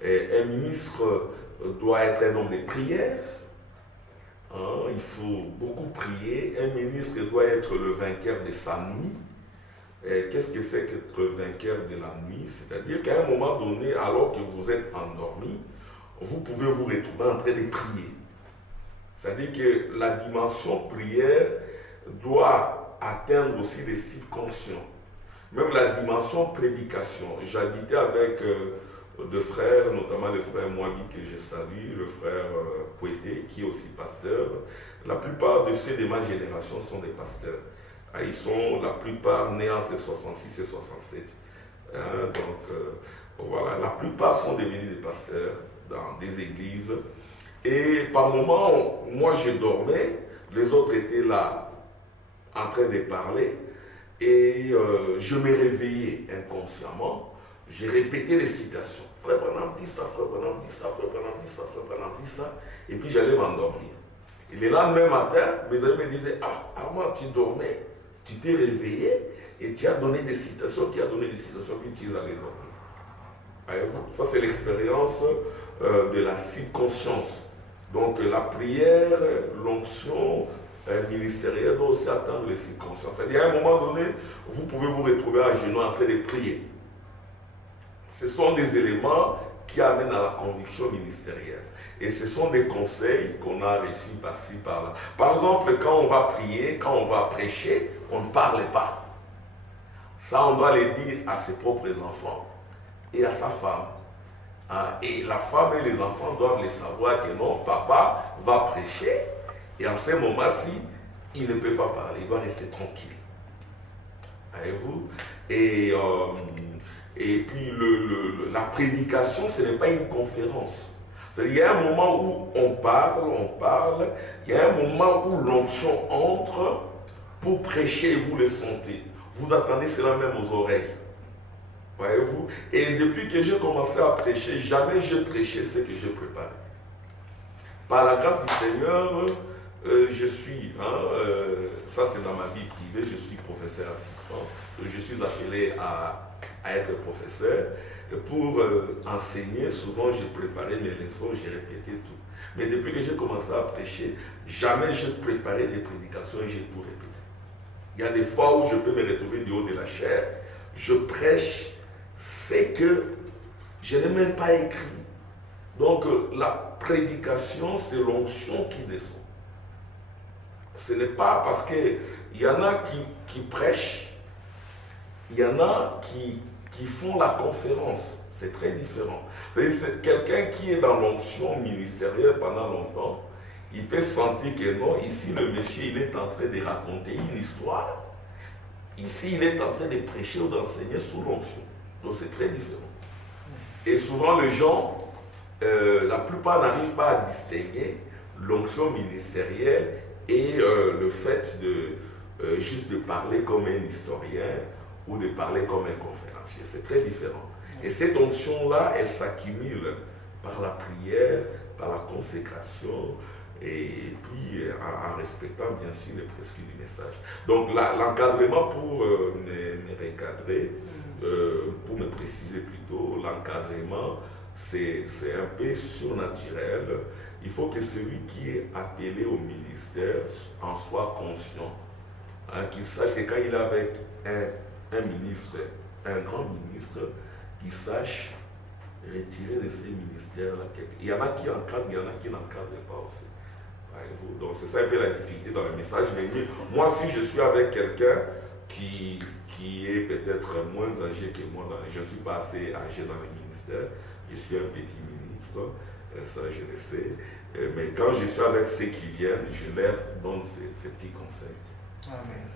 Et un ministre doit être un homme de prière. Il faut beaucoup prier. Un ministre doit être le vainqueur de sa nuit. Qu'est-ce que c'est qu'être vainqueur de la nuit? C'est-à-dire qu'à un moment donné, alors que vous êtes endormi, vous pouvez vous retrouver en train de prier. C'est-à-dire que la dimension prière doit atteindre aussi les subconscients. Même la dimension prédication. J'habitais avec deux frères, notamment le frère Moabi que je salue, le frère Poueté qui est aussi pasteur. La plupart de ceux de ma génération sont des pasteurs. Ils sont la plupart nés entre 66 et 67. Voilà, la plupart sont devenus des pasteurs dans des églises. Et par moments, moi je dormais, les autres étaient là en train de parler et je me réveillais inconsciemment. J'ai répété les citations. Frère Branham dit ça, Frère Branham dit ça, Frère Branham dit ça, Frère Branham dit ça. Et puis j'allais m'endormir. Et le lendemain matin, mes amis me disaient, ah, Armand, tu dormais, tu t'es réveillé et tu as donné des citations, puis tu es allé dormir. Ça c'est l'expérience de la subconscience. Donc la prière, l'onction ministérielle doit aussi atteindre les circonstances. C'est-à-dire à un moment donné, vous pouvez vous retrouver à genoux en train de prier. Ce sont des éléments qui amènent à la conviction ministérielle. Et ce sont des conseils qu'on a reçus par-ci, par-là. Par exemple, quand on va prier, quand on va prêcher, on ne parle pas. Ça, on doit le dire à ses propres enfants et à sa femme. Et la femme et les enfants doivent le savoir que non, papa va prêcher et en ce moment-ci, il ne peut pas parler, il doit rester tranquille. Voyez-vous? Et puis la prédication, ce n'est pas une conférence. Il y a un moment où on parle, il y a un moment où l'onction entre pour prêcher et vous le sentez. Vous attendez cela même aux oreilles. Voyez-vous? Et depuis que j'ai commencé à prêcher, jamais je prêchais ce que j'ai préparé. Par la grâce du Seigneur, je suis, ça c'est dans ma vie privée, je suis professeur assistant. Je suis appelé à être professeur. Et pour enseigner, souvent j'ai préparé mes leçons, j'ai répété tout. Mais depuis que j'ai commencé à prêcher, jamais je préparais des prédications et j'ai tout répété. Il y a des fois où je peux me retrouver du haut de la chair, je prêche ce que je n'ai même pas écrit. Donc la prédication, c'est l'onction qui descend. Ce n'est pas parce qu'il y en a qui prêchent, il y en a qui font la conférence. C'est très différent. C'est quelqu'un qui est dans l'onction ministérielle pendant longtemps, il peut sentir que non, ici le monsieur il est en train de raconter une histoire, ici il est en train de prêcher ou d'enseigner sous l'onction. Donc c'est très différent. Et souvent les gens, la plupart n'arrivent pas à distinguer l'onction ministérielle et le fait de juste de parler comme un historien ou de parler comme un conférencier. C'est très différent. Et cette onction-là, elle s'accumule par la prière, par la consécration, et puis en respectant bien sûr les prescrits du message. Donc l'encadrement pour me recadrer, pour me préciser plutôt, l'encadrement c'est un peu surnaturel. Il faut que celui qui est appelé au ministère en soit conscient, hein, qu'il sache que quand il est avec un ministre, un grand ministre, qu'il sache retirer de ces ministères-là. Il y en a qui encadrent, il y en a qui n'encadrent pas aussi. Donc c'est ça un peu la difficulté dans le message. Mais moi, si je suis avec quelqu'un qui est peut-être moins âgé que moi, je ne suis pas assez âgé dans le ministère, je suis un petit ministre, ça je le sais, mais quand je suis avec ceux qui viennent, je leur donne ces petits conseils. Amen.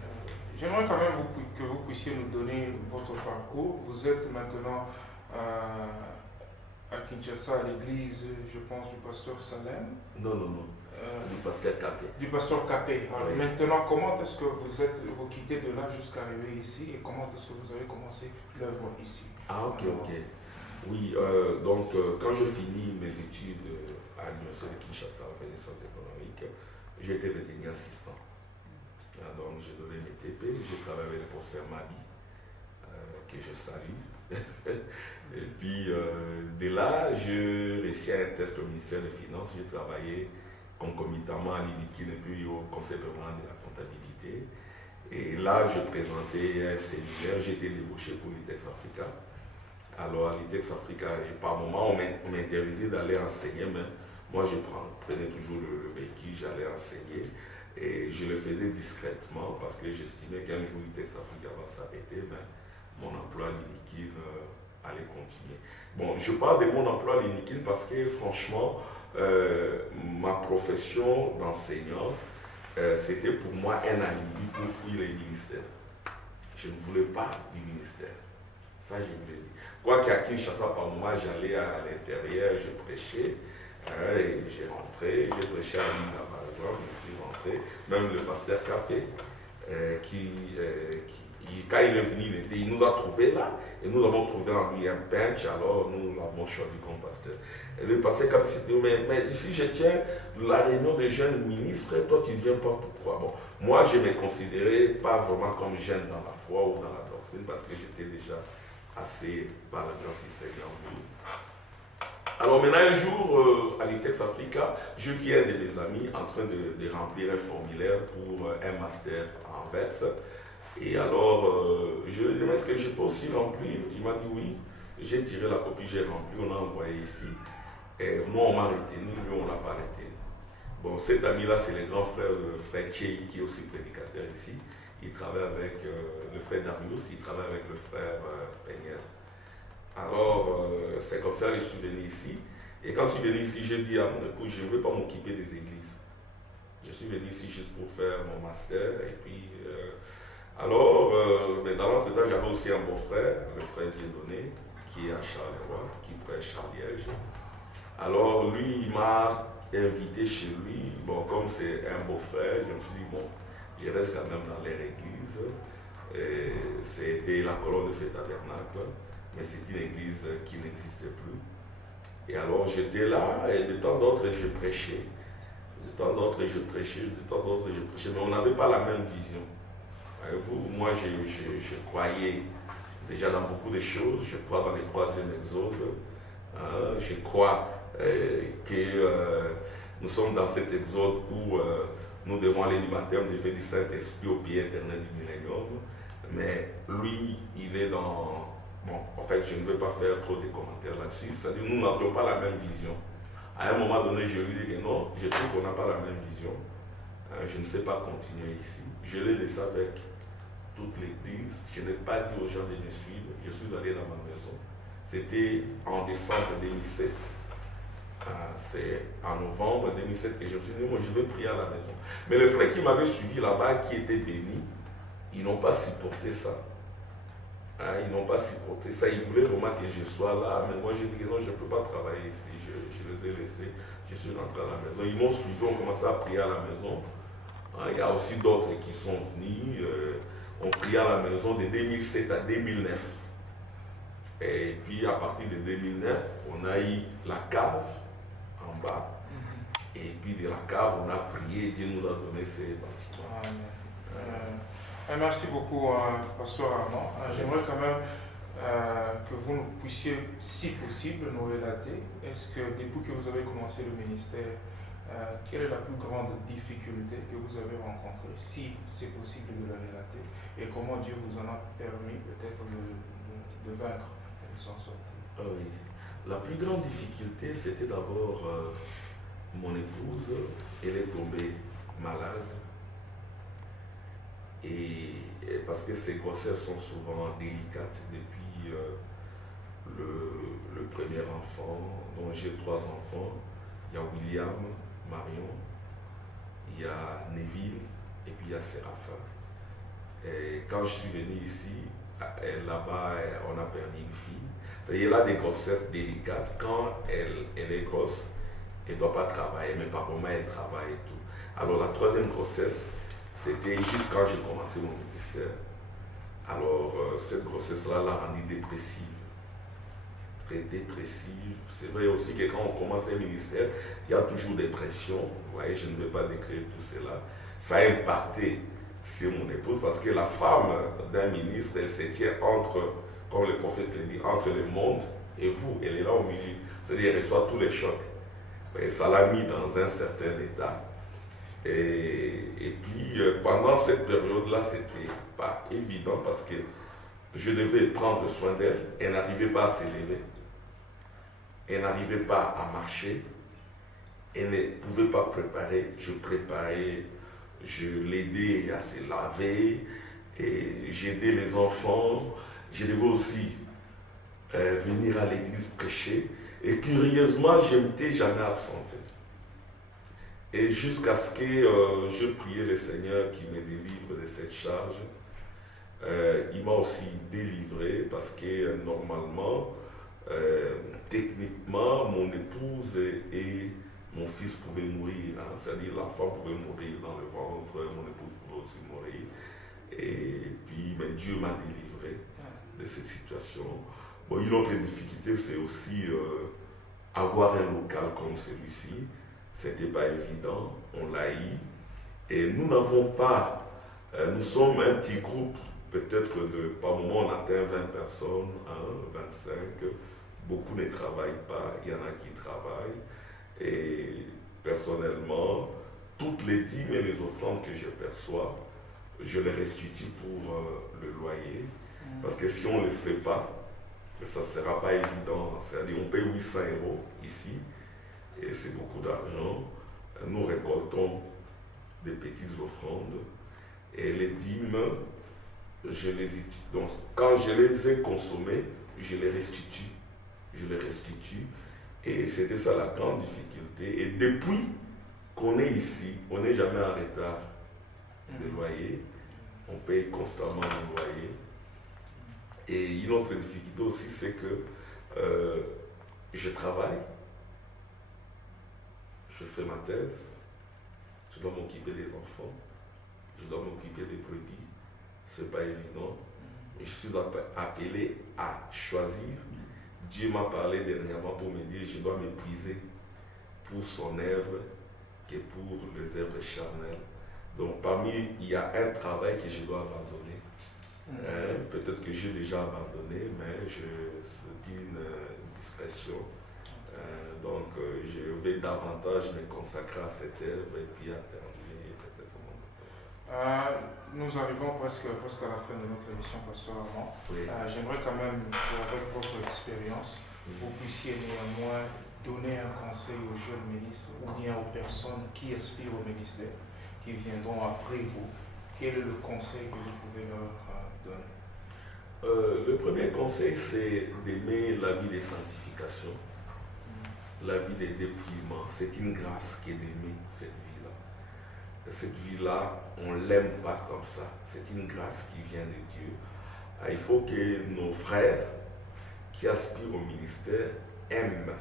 J'aimerais quand même que vous puissiez nous donner votre parcours. Vous êtes maintenant à Kinshasa, à l'église, je pense, du pasteur Salem. Non. Du pasteur Capé. Du pasteur Capé. Alors Oui. maintenant, comment est-ce que vous quittez de là jusqu'à arriver ici et comment est-ce que vous avez commencé l'œuvre ici? Ah, ok. Oui, donc quand je finis mes études à l'Université de Kinshasa, en fait des sciences économiques, j'ai été retenu assistant. Donc j'ai donné mes TP, j'ai travaillé avec le professeur Mabi, que je salue. Et puis de là, je réussis un test au ministère des Finances, j'ai travaillé concomitamment à l'INIKIN et puis au Conseil permanent de la comptabilité. Et là, je présentais un séminaire, j'ai été débauché pour l'ITEX Africa. Alors, à l'ITEX Africa, par moment, on m'interdisait d'aller enseigner, mais moi, je prenais toujours le véhicule, j'allais enseigner. Et je le faisais discrètement parce que j'estimais qu'un jour, l'ITEX Africa va s'arrêter, mais mon emploi à l'INIKIN allait continuer. Bon, je parle de mon emploi à l'INIKIN parce que, franchement, ma profession d'enseignant, c'était pour moi un alibi pour fuir les ministères. Je ne voulais pas du ministère. Ça, je vous l'ai dit. Quoi qu'à Kinshasa, par moment, j'allais à l'intérieur, je prêchais, et j'ai rentré, j'ai prêché à l'île par exemple, je suis rentré. Même le pasteur Capé, quand il est venu, il nous a trouvés là, et nous avons trouvé en lui un peintre, alors nous l'avons choisi comme pasteur. Et le pasteur Capé s'est dit, mais ici je tiens la réunion des jeunes ministres, toi tu ne viens pas, pourquoi? Bon, moi je me considérais pas vraiment comme jeune dans la foi ou dans la doctrine, parce que j'étais déjà assez par la grâce du Seigneur. Alors maintenant, un jour, à l'ITEX Africa, je viens de mes amis en train de remplir un formulaire pour un master en Anvers. Et alors, je lui ai dit, est-ce que je peux aussi remplir? Il m'a dit oui. J'ai tiré la copie, j'ai rempli, on a envoyé ici. Et moi, on m'a retenu, lui, on ne l'a pas retenu. Bon, cet ami-là, c'est le grand frère, le frère Tchéi, qui est aussi prédicateur ici. Il travaille avec le frère Darius, il travaille avec le frère Peignel. Alors, c'est comme ça que je suis venu ici. Et quand je suis venu ici, j'ai dit à mon époux, je ne veux pas m'occuper des églises. Je suis venu ici juste pour faire mon master. Et puis, mais dans l'entretemps, j'avais aussi un beau-frère, le frère Dieudonné, qui est à Charleroi, qui prêche à Liège. Alors, lui, il m'a invité chez lui. Bon, comme c'est un beau-frère, je me suis dit, bon, je reste quand même dans leur église. C'était la colonne de feu tabernacle, mais c'est une église qui n'existait plus. Et alors j'étais là, et de temps en temps je prêchais. De temps en temps je prêchais, mais on n'avait pas la même vision. Vous, moi je croyais déjà dans beaucoup de choses, je crois dans les 3e exode. Je crois que nous sommes dans cet exode où nous devons aller du baptême du feu du Saint-Esprit au pied éternel du millénium. Mais lui, il est dans... Bon, en fait, je ne vais pas faire trop de commentaires là-dessus. C'est-à-dire nous n'avions pas la même vision. À un moment donné, je lui ai dit que non, je trouve qu'on n'a pas la même vision. Je ne sais pas continuer ici. Je l'ai laissé avec toute l'église. Je n'ai pas dit aux gens de me suivre. Je suis allé dans ma maison. C'était en décembre 2007. C'est en novembre 2007 que je me suis dit, moi je vais prier à la maison. Mais les frères qui m'avaient suivi là-bas, qui étaient bénis, ils n'ont pas supporté ça. Ils n'ont pas supporté ça. Ils voulaient vraiment que je sois là. Mais moi, j'ai dit que non, je ne peux pas travailler ici. Je les ai laissés. Je suis rentré à la maison. Ils m'ont suivi. On commençait à prier à la maison. Il y a aussi d'autres qui sont venus. On priait à la maison de 2007 à 2009. Et puis à partir de 2009, on a eu la cave en bas. Et puis de la cave, on a prié, Dieu nous a donné ces bâtiments. Merci beaucoup, Pasteur Armand. J'aimerais quand même que vous nous puissiez, si possible, nous relater. Est-ce que depuis que vous avez commencé le ministère, quelle est la plus grande difficulté que vous avez rencontrée, si c'est possible de la relater, et comment Dieu vous en a permis peut-être de vaincre et de s'en sortir? Oui. La plus grande difficulté, c'était d'abord mon épouse. Elle est tombée malade. Et parce que ces grossesses sont souvent délicates depuis le premier enfant, dont j'ai 3 enfants. Il y a William, Marion, il y a Neville et puis il y a Séraphin. Et quand je suis venu ici, là-bas, on a perdu une fille. C'est-à-dire, elle a des grossesses délicates. Quand elle est grosse, elle ne doit pas travailler, mais par moment, elle travaille et tout. Alors, la 3e grossesse, c'était juste quand j'ai commencé mon ministère. Alors, cette grossesse-là l'a rendue dépressive. Très dépressive. C'est vrai aussi que quand on commence un ministère, il y a toujours des pressions. Vous voyez, je ne vais pas décrire tout cela. Ça a impacté sur mon épouse parce que la femme d'un ministre, elle se tient entre, comme le prophète le dit, entre le monde et vous. Elle est là au milieu. C'est-à-dire, elle reçoit tous les chocs. Et ça l'a mis dans un certain état. Et puis, pendant cette période-là, c'était pas évident parce que je devais prendre soin d'elle. Elle n'arrivait pas à s'élever. Elle n'arrivait pas à marcher. Elle ne pouvait pas préparer. Je préparais, je l'aidais à se laver, et j'aidais les enfants. Je devais aussi venir à l'église prêcher. Et curieusement, je ne m'étais jamais absenté. Et jusqu'à ce que je priais le Seigneur qui me délivre de cette charge. Il m'a aussi délivré parce que normalement, techniquement, mon épouse et mon fils pouvaient mourir. Hein, c'est-à-dire l'enfant pouvait mourir dans le ventre, mon épouse pouvait aussi mourir. Et puis, mais Dieu m'a délivré de cette situation. Bon, une autre difficulté, c'est aussi avoir un local comme celui-ci. C'était pas évident, on l'a eu. Et nous n'avons pas, nous sommes un petit groupe, peut-être par moment on atteint 20 personnes, hein, 25. Beaucoup ne travaillent pas, il y en a qui travaillent. Et personnellement, toutes les dîmes et les offrandes que je perçois, je les restitue pour le loyer. Parce que si on ne le fait pas, ça ne sera pas évident. C'est-à-dire on paye 800 € ici, et c'est beaucoup d'argent. Nous récoltons des petites offrandes, et les dîmes, je les utilise. Donc quand je les ai consommées, je les restitue. Et c'était ça la grande difficulté. Et depuis qu'on est ici, on n'est jamais en retard de loyer. On paye constamment le loyer. Et une autre difficulté aussi, c'est que je travaille, je fais ma thèse, je dois m'occuper des enfants, je dois m'occuper des brebis. C'est pas évident. Je suis appelé à choisir. Dieu m'a parlé dernièrement pour me dire que je dois m'épuiser pour son œuvre que pour les œuvres charnelles. Donc parmi, il y a un travail que je dois abandonner. Peut-être que j'ai déjà abandonné, mais c'est une discrétion. Donc je vais davantage me consacrer à cette œuvre et puis à terminer peut-être mon doctorat. Nous arrivons presque à la fin de notre émission, Pasteur Armand. Oui. J'aimerais quand même, avec votre expérience, vous puissiez néanmoins donner un conseil aux jeunes ministres ou bien aux personnes qui aspirent au ministère, qui viendront après vous. Quel est le conseil que vous pouvez leur donner? Le premier conseil, c'est d'aimer la vie de sanctification, la vie de dépouillement. C'est une grâce qui est d'aimer cette vie-là. Cette vie-là, on ne l'aime pas comme ça. C'est une grâce qui vient de Dieu. Il faut que nos frères qui aspirent au ministère aiment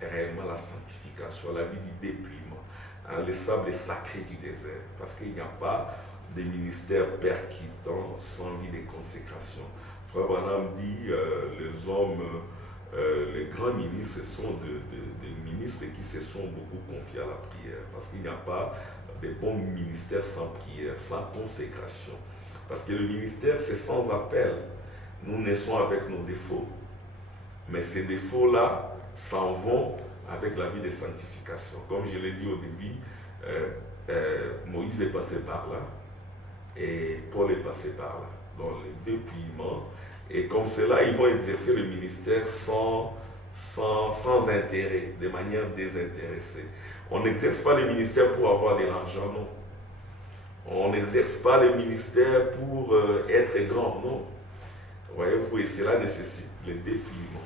réellement la sanctification, la vie du dépouillement. Le sable sacré du désert. Parce qu'il n'y a pas des ministères percutants sans vie de consécration. Frère Branham dit les hommes, les grands ministres, ce sont des ministres qui se sont beaucoup confiés à la prière, parce qu'il n'y a pas de bons ministères sans prière, sans consécration. Parce que le ministère, c'est sans appel. Nous naissons avec nos défauts, mais ces défauts-là s'en vont avec la vie de sanctification. Comme je l'ai dit au début, Moïse est passé par là et Paul est passé par là, dans les deux paiements. Et comme cela, ils vont exercer le ministère sans intérêt, de manière désintéressée. On n'exerce pas le ministère pour avoir de l'argent, non. On n'exerce pas le ministère pour être grand, non. Voyez-vous, et cela nécessite le dépouillement.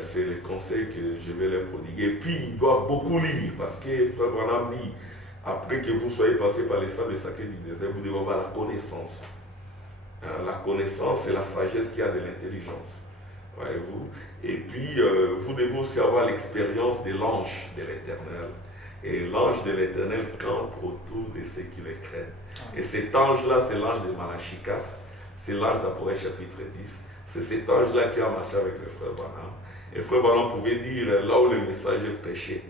C'est le conseil que je vais leur prodiguer. Et puis, ils doivent beaucoup lire, parce que Frère Branham dit, après que vous soyez passé par les sables sacrés du désert, vous devez avoir la connaissance. La connaissance, c'est la sagesse qui a de l'intelligence. Voyez-vous. Et puis, vous devez aussi avoir l'expérience de l'ange de l'Éternel. Et l'ange de l'Éternel campe autour de ceux qui le craignent. Et cet ange-là, c'est l'ange de Malachie 4. C'est l'ange d'Apocalypse chapitre 10. C'est cet ange-là qui a marché avec le frère Branham. Et le frère Branham pouvait dire, là où le message est prêché,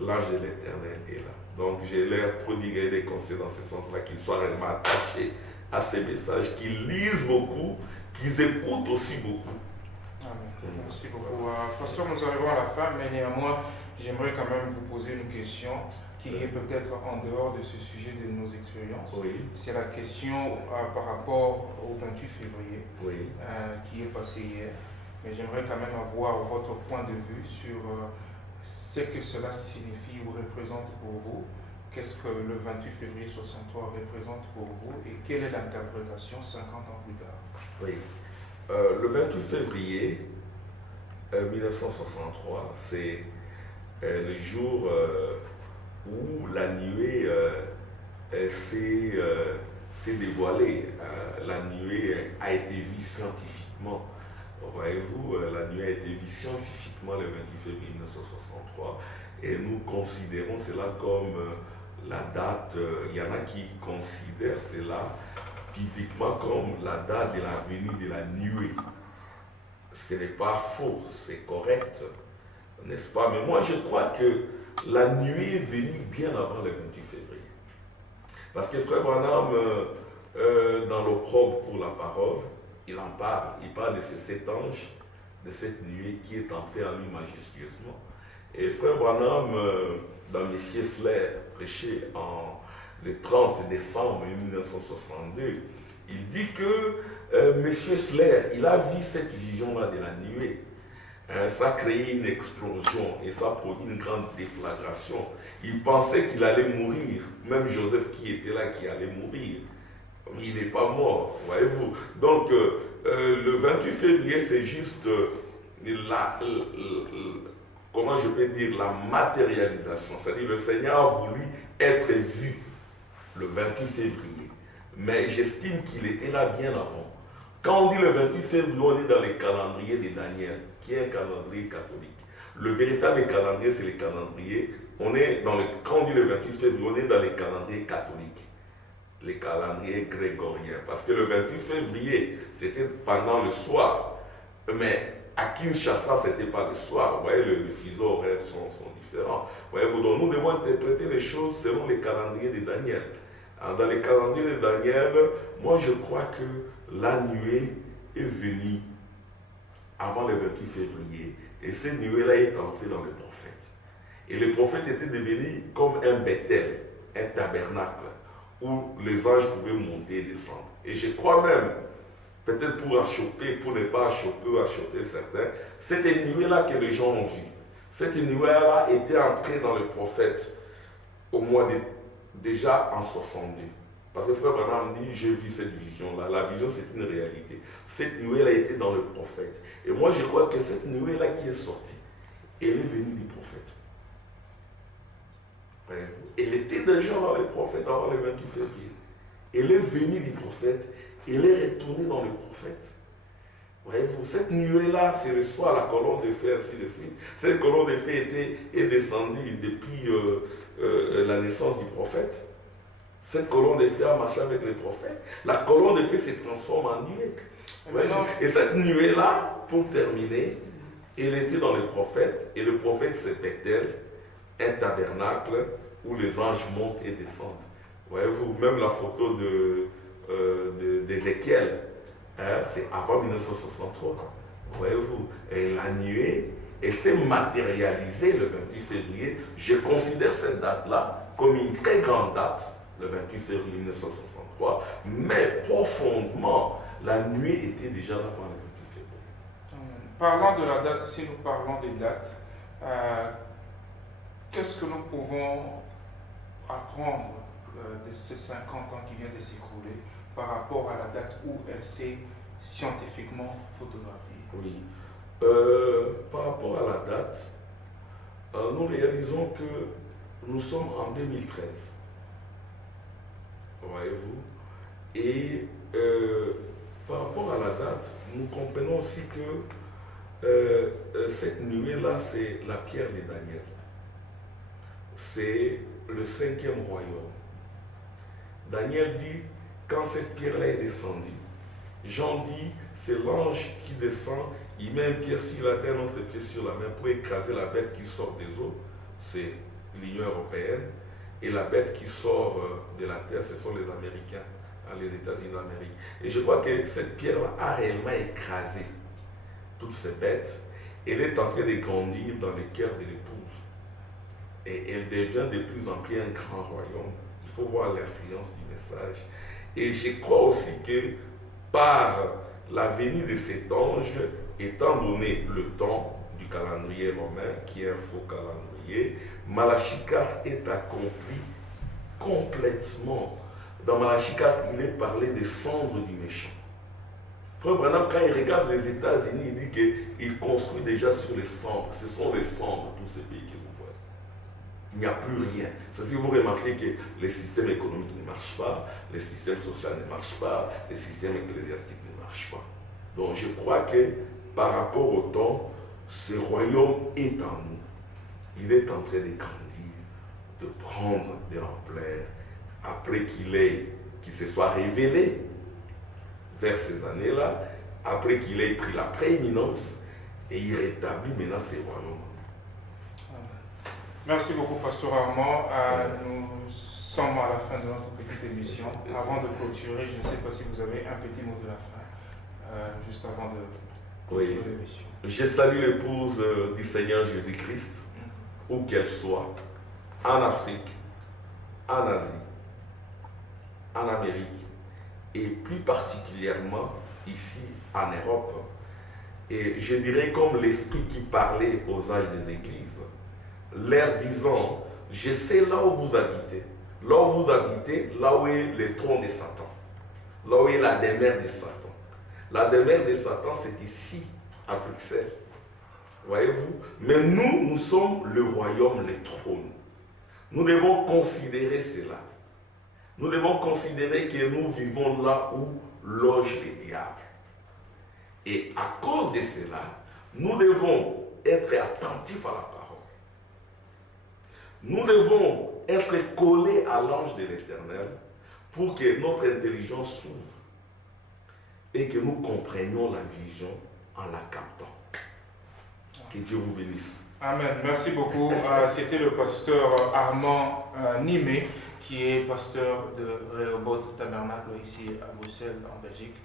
l'ange de l'Éternel est là. Donc, je leur prodiguerai des conseils dans ce sens-là, qu'ils soient réellement attachés à ces messages, qu'ils lisent beaucoup, qu'ils écoutent aussi beaucoup. Amen. Merci beaucoup. Pasteur, nous arrivons à la fin, mais néanmoins, j'aimerais quand même vous poser une question qui est peut-être en dehors de ce sujet de nos expériences. Oui. C'est la question par rapport au 28 février Oui. Qui est passé hier. Mais j'aimerais quand même avoir votre point de vue sur ce que cela signifie ou représente pour vous. Qu'est-ce que le 28 février 63 représente pour vous et quelle est l'interprétation 50 ans plus tard? Oui. Le 28 février 1963, c'est le jour où la nuée s'est dévoilée. La nuée a été vue scientifiquement. Voyez-vous, la nuée a été vue scientifiquement le 28 février 1963 et nous considérons cela comme la date, il y en a qui considèrent cela bibliquement comme la date de la venue de la nuée. Ce n'est pas faux, c'est correct, n'est-ce pas? Mais moi je crois que la nuée est venue bien avant le 28 février. Parce que Frère Branham, dans l'opprobre pour la parole, il en parle, il parle de ces 7 anges, de cette nuée qui est entrée en lui majestueusement. Et Frère Branham, dans Messieurs Slair, prêché le 30 décembre 1962, il dit que Monsieur Slair, il a vu cette vision-là de la nuée. Ça a créé une explosion et ça a produit une grande déflagration. Il pensait qu'il allait mourir, même Joseph qui était là, qui allait mourir. Mais il n'est pas mort, voyez-vous. Donc, le 28 février, c'est juste comment je peux dire, la matérialisation. C'est-à-dire, le Seigneur a voulu être vu le 28 février. Mais j'estime qu'il était là bien avant. Quand on dit le 28 février, on est dans les calendriers de Daniel, qui est un calendrier catholique. Le véritable calendrier, c'est le calendrier. Quand on dit le 28 février, on est dans les calendriers catholiques. Les calendriers grégoriens. Parce que le 28 février, c'était pendant le soir. Mais à Kinshasa, ce n'était pas le soir. Vous voyez, les fuseaux horaires sont différents. Voyez-vous, donc nous devons interpréter les choses selon les calendriers de Daniel. Dans les calendriers de Daniel, moi je crois que la nuée est venue avant le 28 février. Et cette nuée-là est entrée dans le prophète. Et le prophète était devenu comme un Bethel, un tabernacle, où les anges pouvaient monter et descendre. Et je crois même, peut-être pour achoper, pour ne pas achoper ou achoper certains, cette nuée-là que les gens ont vue. Cette nuée-là était entrée dans le prophète au mois déjà en 62. Parce que Frère Branham dit, j'ai vu cette vision-là. La vision, c'est une réalité. Cette nuée-là était dans le prophète. Et moi, je crois que cette nuée-là qui est sortie, elle est venue du prophète. Elle était déjà dans le prophète avant le 28 février. Elle est venue du prophète, elle est retournée dans le prophète. Voyez-vous, cette nuée-là, c'est le soir, la colonne de feu, ainsi de suite. Cette colonne de feu est descendue depuis la naissance du prophète. Cette colonne de feu a marché avec les prophètes. La colonne de feu se transforme en nuée. Et cette nuée-là, pour terminer, elle était dans les prophètes. Et le prophète, c'est Bethel, un tabernacle où les anges montent et descendent. Voyez-vous, même la photo d'Ézéchiel, hein, c'est avant 1963. Voyez-vous, et la nuée, elle s'est matérialisée le 28 février. Je considère cette date-là comme une très grande date, le 28 février 1963, mais profondément, la nuée était déjà là avant le 28 février. Parlant de la date, si nous parlons des dates, qu'est-ce que nous pouvons apprendre de ces 50 ans qui viennent de s'écrouler par rapport à la date où elle s'est scientifiquement photographiée? Oui. Par rapport à la date, nous réalisons que nous sommes en 2013. Voyez-vous? Et par rapport à la date, nous comprenons aussi que cette nuée-là, c'est la pierre de Daniel. C'est le 5e royaume. Daniel dit, quand cette pierre-là est descendue, Jean dit, c'est l'ange qui descend, il met un pied sur la terre, un autre pied sur la mer pour écraser la bête qui sort des eaux, c'est l'Union européenne, et la bête qui sort de la terre, ce sont les Américains, les États-Unis d'Amérique. Et je crois que cette pierre-là a réellement écrasé toutes ces bêtes. Elle est en train de grandir dans le cœur de l'épouse. Et elle devient de plus en plus un grand royaume. Il faut voir l'influence du message. Et je crois aussi que par la venue de cet ange, étant donné le temps du calendrier romain, qui est un faux calendrier, Malachie 4 est accompli complètement. Dans Malachie 4, il est parlé des cendres du méchant. Frère Branham, quand il regarde les États-Unis, il dit qu'il construit déjà sur les cendres. Ce sont les cendres, tous ces pays que vous voyez. Il n'y a plus rien. C'est si vous remarquez que les systèmes économiques ne marchent pas, les systèmes sociaux ne marchent pas, les systèmes ecclésiastiques ne marchent pas. Donc je crois que par rapport au temps, ce royaume est en nous. Il est en train de grandir, de prendre de l'ampleur, après qu'il se soit révélé vers ces années-là, après qu'il ait pris la prééminence, et il rétablit maintenant ses royaumes. Merci beaucoup, Pasteur Armand. Nous sommes à la fin de notre petite émission. Avant de clôturer, je ne sais pas si vous avez un petit mot de la fin, juste avant de clôturer l'émission. Je salue l'épouse du Seigneur Jésus-Christ, où qu'elle soit, en Afrique, en Asie, en Amérique, et plus particulièrement ici en Europe. Et je dirais comme l'Esprit qui parlait aux âges des églises, leur disant, je sais là où vous habitez. Là où vous habitez, là où est le trône de Satan. Là où est la demeure de Satan. La demeure de Satan, c'est ici, à Bruxelles. Voyez-vous? Mais nous sommes le royaume, le trône. Nous devons considérer cela. Nous devons considérer que nous vivons là où loge le diable. Et à cause de cela, nous devons être attentifs à la parole. Nous devons être collés à l'ange de l'Éternel pour que notre intelligence s'ouvre et que nous comprenions la vision en la captant. Que Dieu vous bénisse. Amen. Merci beaucoup. C'était le pasteur Armand Nimé, qui est pasteur de Rehoboth Tabernacle ici à Bruxelles, en Belgique.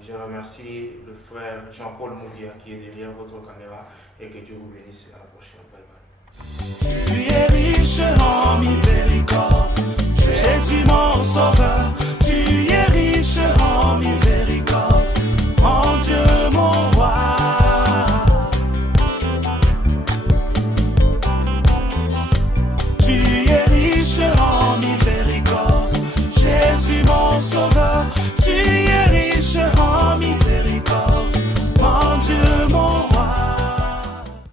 Je remercie le frère Jean-Paul Moudia qui est derrière votre caméra et que Dieu vous bénisse. À la prochaine. Bye bye. Tu es riche en misère.